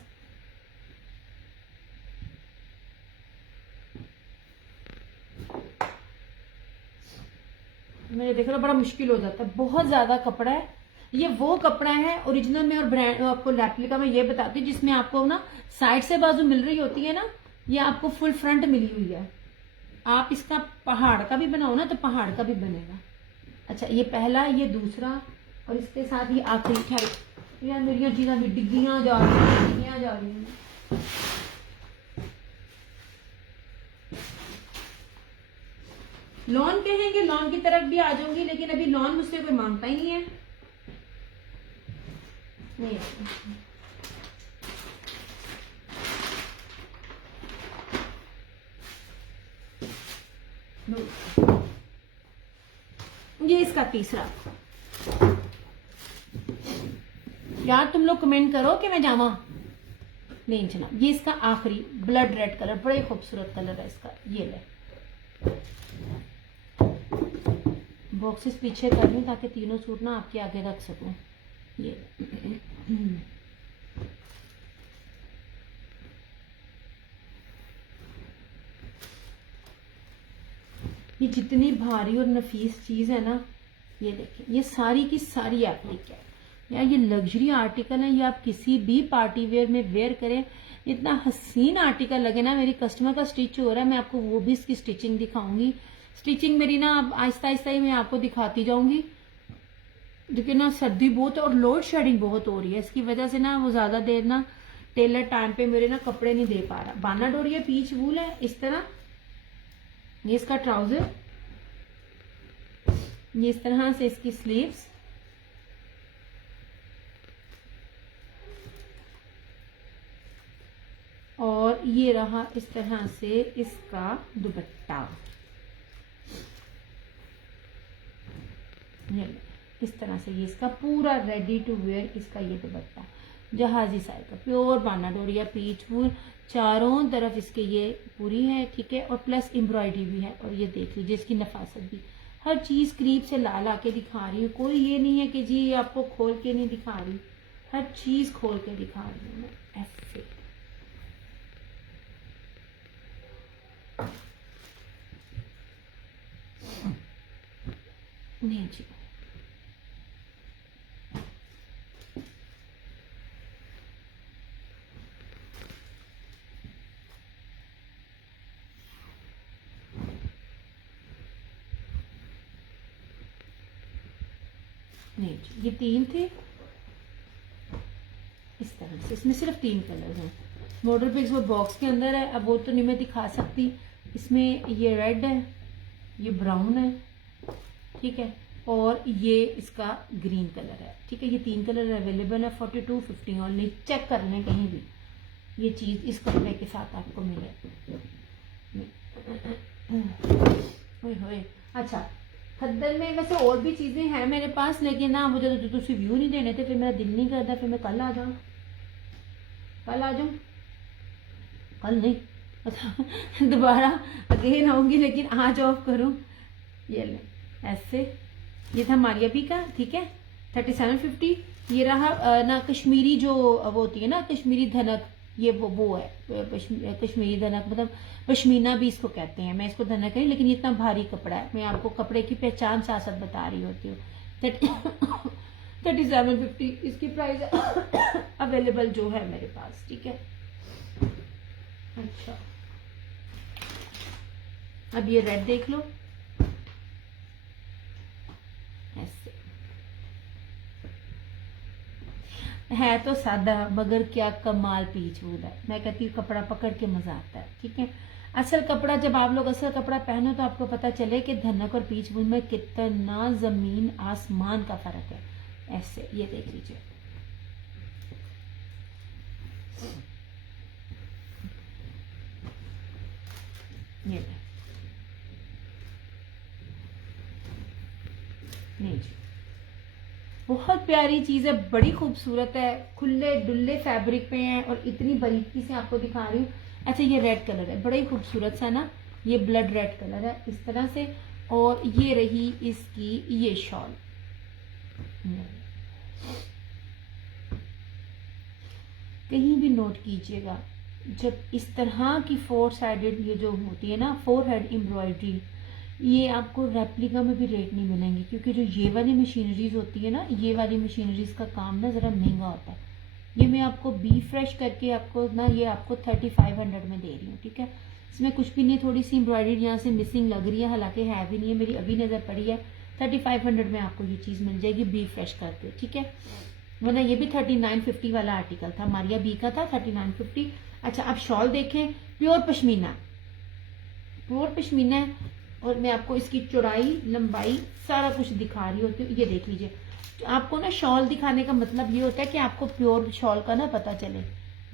मैंने देखा बड़ा मुश्किल हो जाता है, बहुत ज्यादा कपड़ा है। ये वो कपड़ा है ओरिजिनल में और ब्रांड आपको रेप्लिका में ये बताती हूँ, जिसमें आपको ना साइड से बाजू मिल रही होती है ना, ये आपको फुल फ्रंट मिली हुई है। आप इसका पहाड़ का भी बनाओ ना तो पहाड़ का भी बनेगा। अच्छा, ये पहला, ये दूसरा, और इसके साथ ये आखिरी टाइप। यार मेरी चीज़ें भी डिग्गियां जा रही हैं, डिग्गियां जा रही हैं। लॉन कहेंगे, लॉन की तरफ भी आ जाऊंगी, लेकिन अभी लॉन मुझसे कोई मांगता ही नहीं है। नहीं ये इसका तीसरा। यार तुम लोग कमेंट करो कि मैं जावा नहीं चला। ये इसका आखिरी ब्लड रेड कलर, बड़े खूबसूरत कलर है इसका। ये ले बॉक्सेस पीछे कर लूं ताकि तीनों सूट ना आपके आगे रख सकूं। ये जितनी भारी और नफीस चीज है ना, ये देखिए, ये सारी की सारी एप्लिक है यार। ये लग्जरी आर्टिकल है, ये आप किसी भी पार्टी वेयर में वेयर करें, इतना हसीन आर्टिकल लगे ना। मेरी कस्टमर का स्टिच हो रहा है, मैं आपको वो भी इसकी स्टिचिंग दिखाऊंगी। स्टिचिंग मेरी ना अब आहिस्ता आहिस्ता ही मैं आपको दिखाती जाऊंगी। लेकिन ना सर्दी बहुत और लोड शेडिंग बहुत हो रही है, इसकी वजह से ना वो ज्यादा देर ना टेलर टाइम पे मेरे ना कपड़े नहीं दे पा रहा। बानाडोरिया पीच वूल है इस तरह। ये इसका ट्राउजर, ये इस तरह से इसकी स्लीव्स, और ये रहा इस तरह से इसका दुपट्टा। इस तरह से ये इसका पूरा रेडी टू वेयर इसका ये दुपट्टा, जहाजी साइज का प्योर बानाडोरिया पीच वूल, चारों तरफ इसके ये पूरी है, ठीक है, और प्लस एम्ब्रॉयडरी भी है। और ये देख लीजिए इसकी नफासत भी, हर चीज करीब से ला ला के दिखा रही हूँ। कोई ये नहीं है कि जी आपको खोल के नहीं दिखा रही, हर चीज खोल के दिखा रही हूँ मैं। ऐसे नहीं जी, नहीं जी, ये तीन थे इस तरह से। इसमें सिर्फ 3 कलर हैं। मॉडल पिक्स वो बॉक्स के अंदर है, अब वो तो नहीं मैं दिखा सकती। इसमें ये रेड है, ये ब्राउन है, ठीक है, और ये इसका ग्रीन कलर है, ठीक है। ये 3 कलर अवेलेबल है। 42, 50 ऑनली। चेक कर लें कहीं भी ये चीज इस कपड़े के साथ आपको मिले। ओए होए। अच्छा, खद्दर में वैसे और भी चीजें हैं मेरे पास, लेकिन ना मुझे तो तुझे व्यू नहीं देने थे, फिर मेरा दिल नहीं करता, फिर मैं कल आ जाऊँ। कल आ जाऊँ, कल नहीं, अच्छा दोबारा अगेन आऊंगी, लेकिन आज ऑफ करूँ। ये ले ऐसे, ये था मारिया भी का, ठीक है, 3750। ये रहा ना कश्मीरी जो वो होती है ना कश्मीरी धनक, ये वो है कश्मीरी धनक, मतलब पश्मीना भी इसको कहते हैं। मैं इसको धनक है, लेकिन ये इतना भारी कपड़ा है, मैं आपको कपड़े की पहचान साथ साथ बता रही होती हूँ। 3750 इसकी प्राइस अवेलेबल जो है मेरे पास, ठीक है। अच्छा, अब ये रेड देख लो ऐसे, है तो सादा मगर क्या कमाल पीच वूल है। मैं कहती हूँ कपड़ा पकड़ के मजा आता है। ठीक है, असल कपड़ा जब आप लोग असल कपड़ा पहनो तो आपको पता चले कि धनक और पीच वूल में कितना जमीन आसमान का फर्क है। ऐसे ये देख लीजिए, ये नहीं जी, बहुत प्यारी चीज है, बड़ी खूबसूरत है, खुले डुल्ले फैब्रिक पे है और इतनी बारीकी से आपको दिखा रही हूँ। अच्छा ये रेड कलर है, बड़ा ही खूबसूरत सा ना, ये ब्लड रेड कलर है इस तरह से। और ये रही इसकी ये शॉल, कहीं भी नोट कीजिएगा जब इस तरह की 4 साइडेड ये जो होती है ना, 4 हेड एम्ब्रॉयडरी, ये आपको रेप्लिका में भी रेट नहीं मिलेंगे, क्योंकि जो ये वाली मशीनरीज होती है ना, ये वाली मशीनरीज का काम ना ज़रा महंगा होता है। ये मैं आपको बी फ्रेश करके आपको ना, ये आपको 3500 में दे रही हूँ। ठीक है, इसमें कुछ भी नहीं, थोड़ी सी एम्ब्रॉयडरी यहाँ से मिसिंग लग रही है, हालांकि है भी नहीं है, मेरी अभी नज़र पड़ी है। 3500 में आपको ये चीज़ मिल जाएगी बी फ्रेश करके। ठीक है, वरना ये भी 3950 वाला आर्टिकल था, मारिया बी का था 3950। अच्छा अब शॉल देखें, प्योर पश्मीना, प्योर पश्मीना है। और मैं आपको इसकी चौड़ाई लंबाई सारा कुछ दिखा रही होती हूँ। ये देख लीजिए, आपको ना शॉल दिखाने का मतलब ये होता है कि आपको प्योर शॉल का ना पता चले,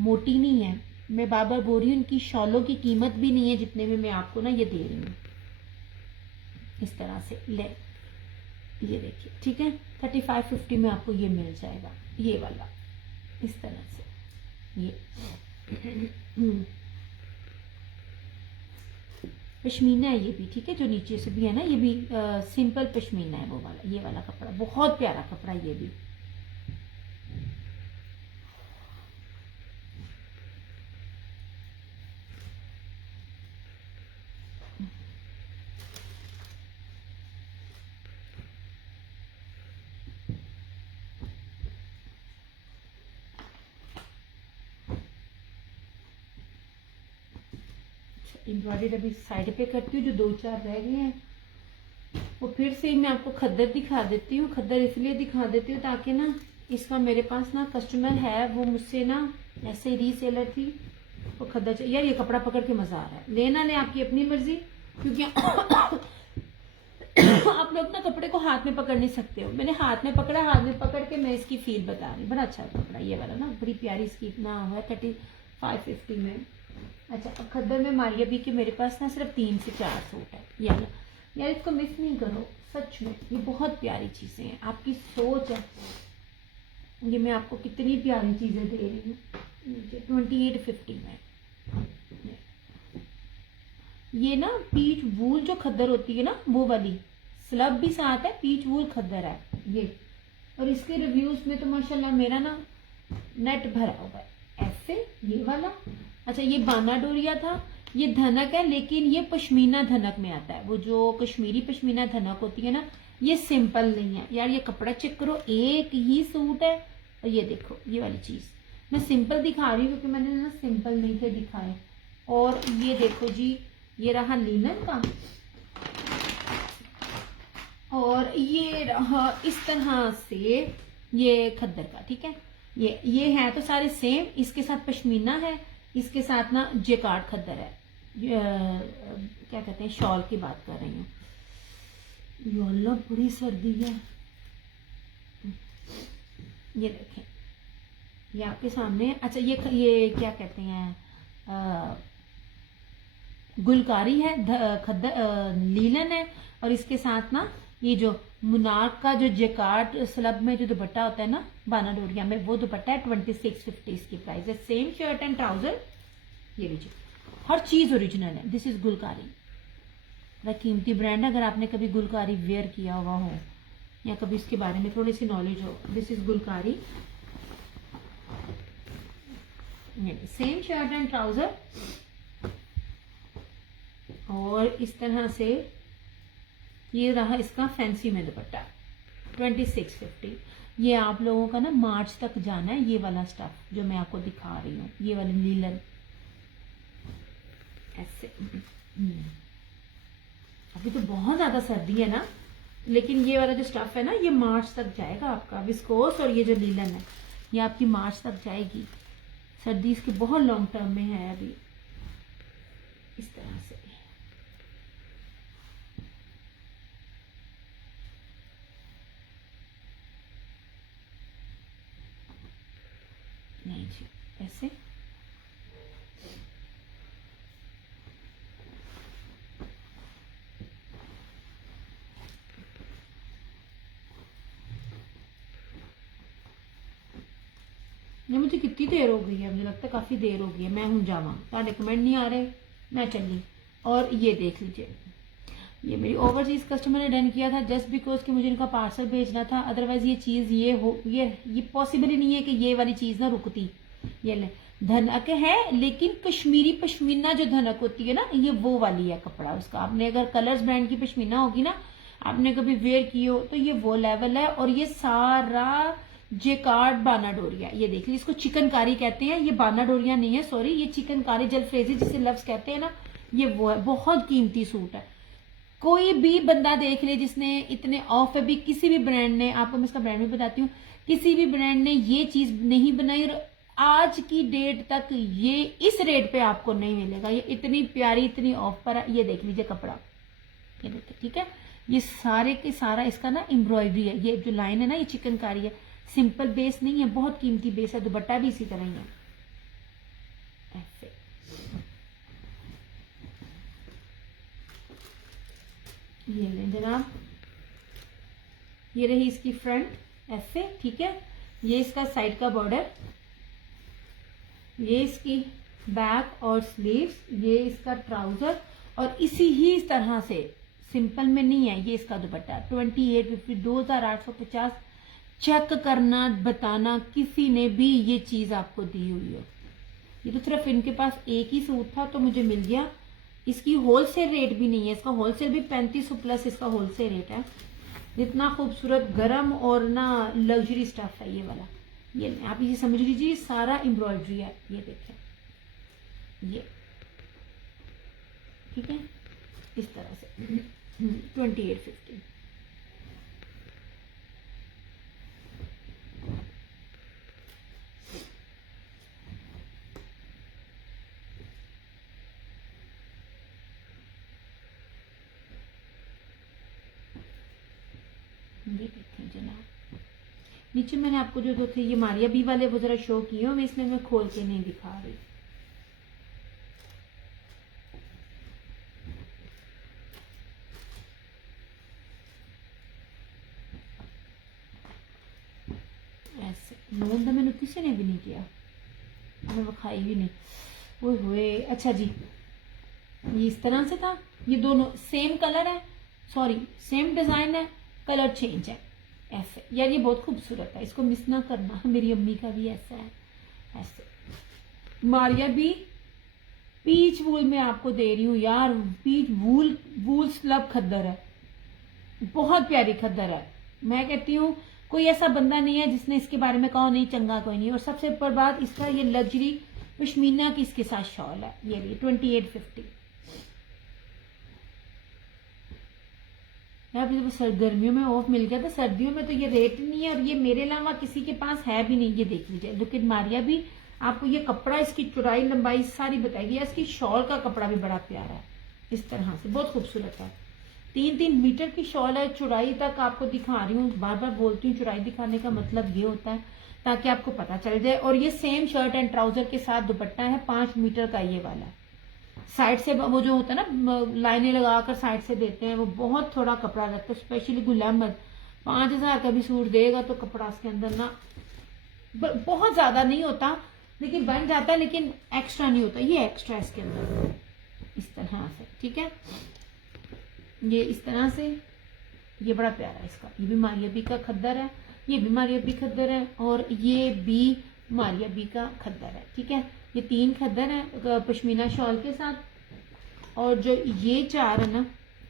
मोटी नहीं है। मैं बार बार बोल रही हूँ, इनकी शॉलों की कीमत भी नहीं है जितने में मैं आपको ना ये दे रही हूँ। इस तरह से ले, ये देखिए। ठीक है, 3550 में आपको ये मिल जाएगा, ये वाला इस तरह से। ये पश्मीना है ये भी। ठीक है, जो नीचे से भी है ना, ये भी सिंपल पश्मीना है वो वाला, ये वाला कपड़ा बहुत प्यारा कपड़ा ये भी। एम्ब्रॉयडरी अभी साइड पे करती हूँ, जो 2-4 रह गए हैं वो फिर से मैं आपको खद्दर दिखा देती हूँ। खद्दर इसलिए दिखा देती हूँ ताकि ना, इसका मेरे पास ना कस्टमर है, वो मुझसे ना ऐसे रीसेलर थी, वो खद्दर चाहिए। यार ये कपड़ा पकड़ के मजा आ रहा है, लेना ले आपकी अपनी मर्जी, क्योंकि आप लोग ना कपड़े को हाथ में पकड़ नहीं सकते हो। मैंने हाथ में पकड़ा, हाथ में पकड़ के मैं इसकी फील बता रही हूँ। बड़ा अच्छा कपड़ा ये वाला ना, बड़ी प्यारी इसकी इतना हुआ 3550 में। अच्छा अब खद्दर में मारिया भी कि मेरे पास ना सिर्फ 3 से 4 सूट है। यार इसको मिस नहीं करो, सच में ये बहुत प्यारी चीजें हैं, आपकी सोच है। ये मैं आपको कितनी प्यारी चीजें दे रही हूँ, 2850 में। ये ना पीच वूल जो खद्दर होती है ना, वो वाली स्लब भी साथ है, पीच वूल खद्दर है ये। और इसके रिव्यूज में तो माशाल्लाह मेरा ना नेट भरा हुआ है। ऐसे ये वाला, अच्छा ये बाना डोरिया था, ये धनक है, लेकिन ये पश्मीना धनक में आता है। वो जो कश्मीरी पश्मीना धनक होती है ना, ये सिंपल नहीं है। यार ये कपड़ा चेक करो, एक ही सूट है। और ये देखो ये वाली चीज मैं सिंपल दिखा रही हूँ क्योंकि मैंने ना सिंपल नहीं थे दिखाए। और ये देखो जी, ये रहा लीलन का, और ये रहा इस तरह से ये खद्दर का। ठीक है, ये है तो सारे सेम, इसके साथ पश्मीना है, इसके साथ ना जेकार्ड खद्दर है। क्या कहते हैं, शॉल की बात कर रही हूँ। ये अल्लाह बड़ी सर्दी है। ये देखें, ये आपके सामने। अच्छा ये क्या कहते हैं, गुलकारी है, खद्दर लीलन है, और इसके साथ ना ये जो मुनाक का जो जेकार्ड स्लब में जो दुपट्टा होता है ना बाना डोरिया में, वो दुपट्टा है। 2650 इसकी प्राइस है। सेम शर्ट एंड ट्राउजर, ये लीजिए, हर चीज ओरिजिनल है। दिस इज गुलकारी, बड़ा कीमती ब्रांड है। अगर आपने कभी गुलकारी वेयर किया हुआ हो या कभी इसके बारे में थोड़ी सी नॉलेज हो, this is gulkari. Same shirt and trouser, और इस तरह से ये रहा इसका फैंसी में दुपट्टा 2650। ये आप लोगों का ना मार्च तक जाना है, ये वाला स्टफ जो मैं आपको दिखा रही हूँ, ये वाले लीलन ऐसे। अभी तो बहुत ज्यादा सर्दी है ना, लेकिन ये वाला जो स्टफ है ना, ये मार्च तक जाएगा आपका, विस्कोस और ये जो लीलन है। ये आपकी मार्च तक जाएगी। सर्दी इसके बहुत लॉन्ग टर्म में है अभी। इस तरह से नहीं जी, ऐसे नहीं, मुझे कितनी देर हो गई है, मुझे लगता है काफी देर हो गई है। मैं हूं जावा, ताड़े कमेंट नहीं आ रहे, मैं चली। और ये देख लीजिए, ये मेरी ओवरसीज कस्टमर ने डन किया था जस्ट बिकॉज कि मुझे इनका पार्सल भेजना था। अदरवाइज ये चीज ये पॉसिबल ही नहीं है कि ये वाली चीज ना रुकती। ये ले धनक है, लेकिन कश्मीरी पश्मीना जो धनक होती है ना, ये वो वाली है कपड़ा उसका। आपने अगर कलर्स ब्रांड की पश्मीना होगी ना, आपने कभी वेयर की हो, तो ये वो लेवल है। और ये सारा जेकार्ड बाना डोरिया, ये देख लीजिए, इसको चिकनकारी कहते हैं। ये बाना डोरिया नहीं है, सॉरी, ये चिकनकारी जलफ्रेजी जिसे लफ्ज कहते हैं ना, ये वो है। बहुत कीमती सूट है। कोई भी बंदा देख ले जिसने इतने ऑफ है भी, किसी भी ब्रांड ने, आपको मैं इसका ब्रांड भी बताती हूँ, किसी भी ब्रांड ने ये चीज नहीं बनाई और आज की डेट तक ये इस रेट पे आपको नहीं मिलेगा। ये इतनी प्यारी, इतनी ऑफ पर है। ये देख लीजिए कपड़ा, ये देखिए, ठीक है। ये सारे के सारा इसका ना एम्ब्रॉयडरी है। ये जो लाइन है ना, ये चिकनकारी है, सिंपल बेस नहीं है, बहुत कीमती बेस है। दुपट्टा भी इसी तरह ही है, ऐसे। ये लें जनाब, ये रही इसकी फ्रंट, ऐसे, ठीक है। ये इसका साइड का बॉर्डर, ये इसकी बैक और स्लीव्स, ये इसका ट्राउजर, और इसी ही तरह से सिंपल में नहीं है ये इसका दुपट्टा। 2850, 2850। चेक करना, बताना किसी ने भी ये चीज आपको दी हुई हो। ये तो सिर्फ इनके पास एक ही सूट था तो मुझे मिल गया। इसकी होलसेल रेट भी नहीं है, इसका होलसेल भी 3500 प्लस इसका होलसेल रेट है। इतना खूबसूरत गरम और ना लग्जरी स्टफ है ये वाला। ये आप ये समझ लीजिए, सारा एम्ब्रॉयडरी है। ये देखें, ये ठीक है, इस तरह से 2850। ये देखें जनाब, नीचे मैंने आपको जो थे ये मारिया बी वाले वो जरा शो किए हो, मैं इसमें मैं खोल के नहीं दिखा रही। ऐसे नोन तो मैंने किसी ने भी नहीं किया, मैं खाई भी नहीं। ओए होए, अच्छा जी, ये इस तरह से था। ये दोनों सेम कलर है, सॉरी सेम डिजाइन है, कलर चेंज है। ऐसे यार, ये बहुत खूबसूरत है, इसको मिस ना करना। मेरी अम्मी का भी ऐसा है, ऐसे। मारिया भी पीच वूल में आपको दे रही हूँ यार। पीच वूल स्लब खद्दर है, बहुत प्यारी खद्दर है। मैं कहती हूँ कोई ऐसा बंदा नहीं है जिसने इसके बारे में कहा नहीं चंगा कोई नहीं। और सबसे ऊपर बात, इसका ये लग्जरी पश्मीना की इसके साथ शॉल है। ये भी 2850। यार जब गर्मियों में ऑफ मिल गया था, सर्दियों में तो ये रेट नहीं है, और ये मेरे अलावा किसी के पास है भी नहीं। ये देख लीजिए, लुक एट मारिया भी। आपको ये कपड़ा, इसकी चौड़ाई लंबाई सारी बताएगी। इसकी शॉल का कपड़ा भी बड़ा प्यारा है, इस तरह से बहुत खूबसूरत है। 3-3 मीटर की शॉल है, चौड़ाई तक आपको दिखा रही हूँ। बार बार बोलती हूँ, चौड़ाई दिखाने का मतलब ये होता है ताकि आपको पता चल जाए। और ये सेम शर्ट एंड ट्राउजर के साथ दुपट्टा है, 5 मीटर का ये वाला। साइड से वो जो होता है ना, लाइनें लगाकर साइड से देते हैं, वो बहुत थोड़ा कपड़ा लगता है। स्पेशली गुल अहमद 5000 का भी सूट देगा तो कपड़ा इसके अंदर ना बहुत ज्यादा नहीं होता, लेकिन बन जाता है, लेकिन एक्स्ट्रा नहीं होता। ये एक्स्ट्रा इसके अंदर इस तरह से, ठीक है। ये इस तरह से, ये बड़ा प्यारा है इसका। ये भी मारिया बी का खद्दर है, ये भी मारिया बी खद्दर है, और ये भी मारिया बी का खद्दर है, ठीक है। ये 3 खद्दर है पश्मीना शॉल के साथ। और जो ये 4 है ना,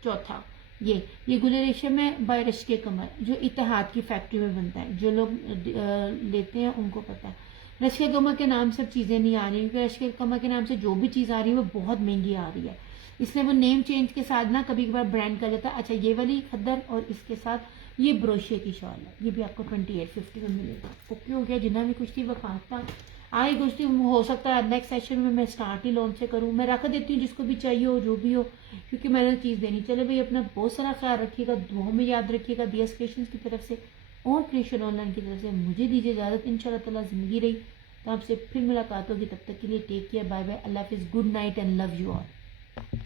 चौथा ये गुल रेशम है बाय रश्के कमर, जो इत्तेहाद की फैक्ट्री में बनता है। जो लोग लेते हैं उनको पता है। रश्के कमर के नाम से चीजें नहीं आ रही, क्योंकि रश्के कमर के नाम से जो भी चीज आ रही है वो बहुत महंगी आ रही है, इसलिए वो नेम चेंज के साथ ना कभी कभार ब्रांड कर देता है। अच्छा, ये वाली खद्दर और इसके साथ ये ब्रोशिया की शॉल है, ये भी आपको 2850 में मिलेगा। ओके हो गया, जिन्ना भी कुछ थी वकाता आई कुछ थी। हो सकता है नेक्स्ट सेशन में मैं स्टार्ट ही लॉन्च से करूँ, मैं रख देती हूँ जिसको भी चाहिए हो जो भी हो, क्योंकि मैंने चीज़ देनी। चले भाई, अपना बहुत सारा ख्याल रखिएगा, दुआओं में याद रखिएगा। दियास क्रिएशंस की तरफ से और क्रिएशन ऑनलाइन की तरफ से मुझे दीजिए इजाज़त। इंशाल्लाह ताला ज़िंदगी रही तो आपसे फिर मुलाकात होगी, तब तक के लिए टेक केयर, बाय बाय, अल्लाह हाफिज़, good night and love you all.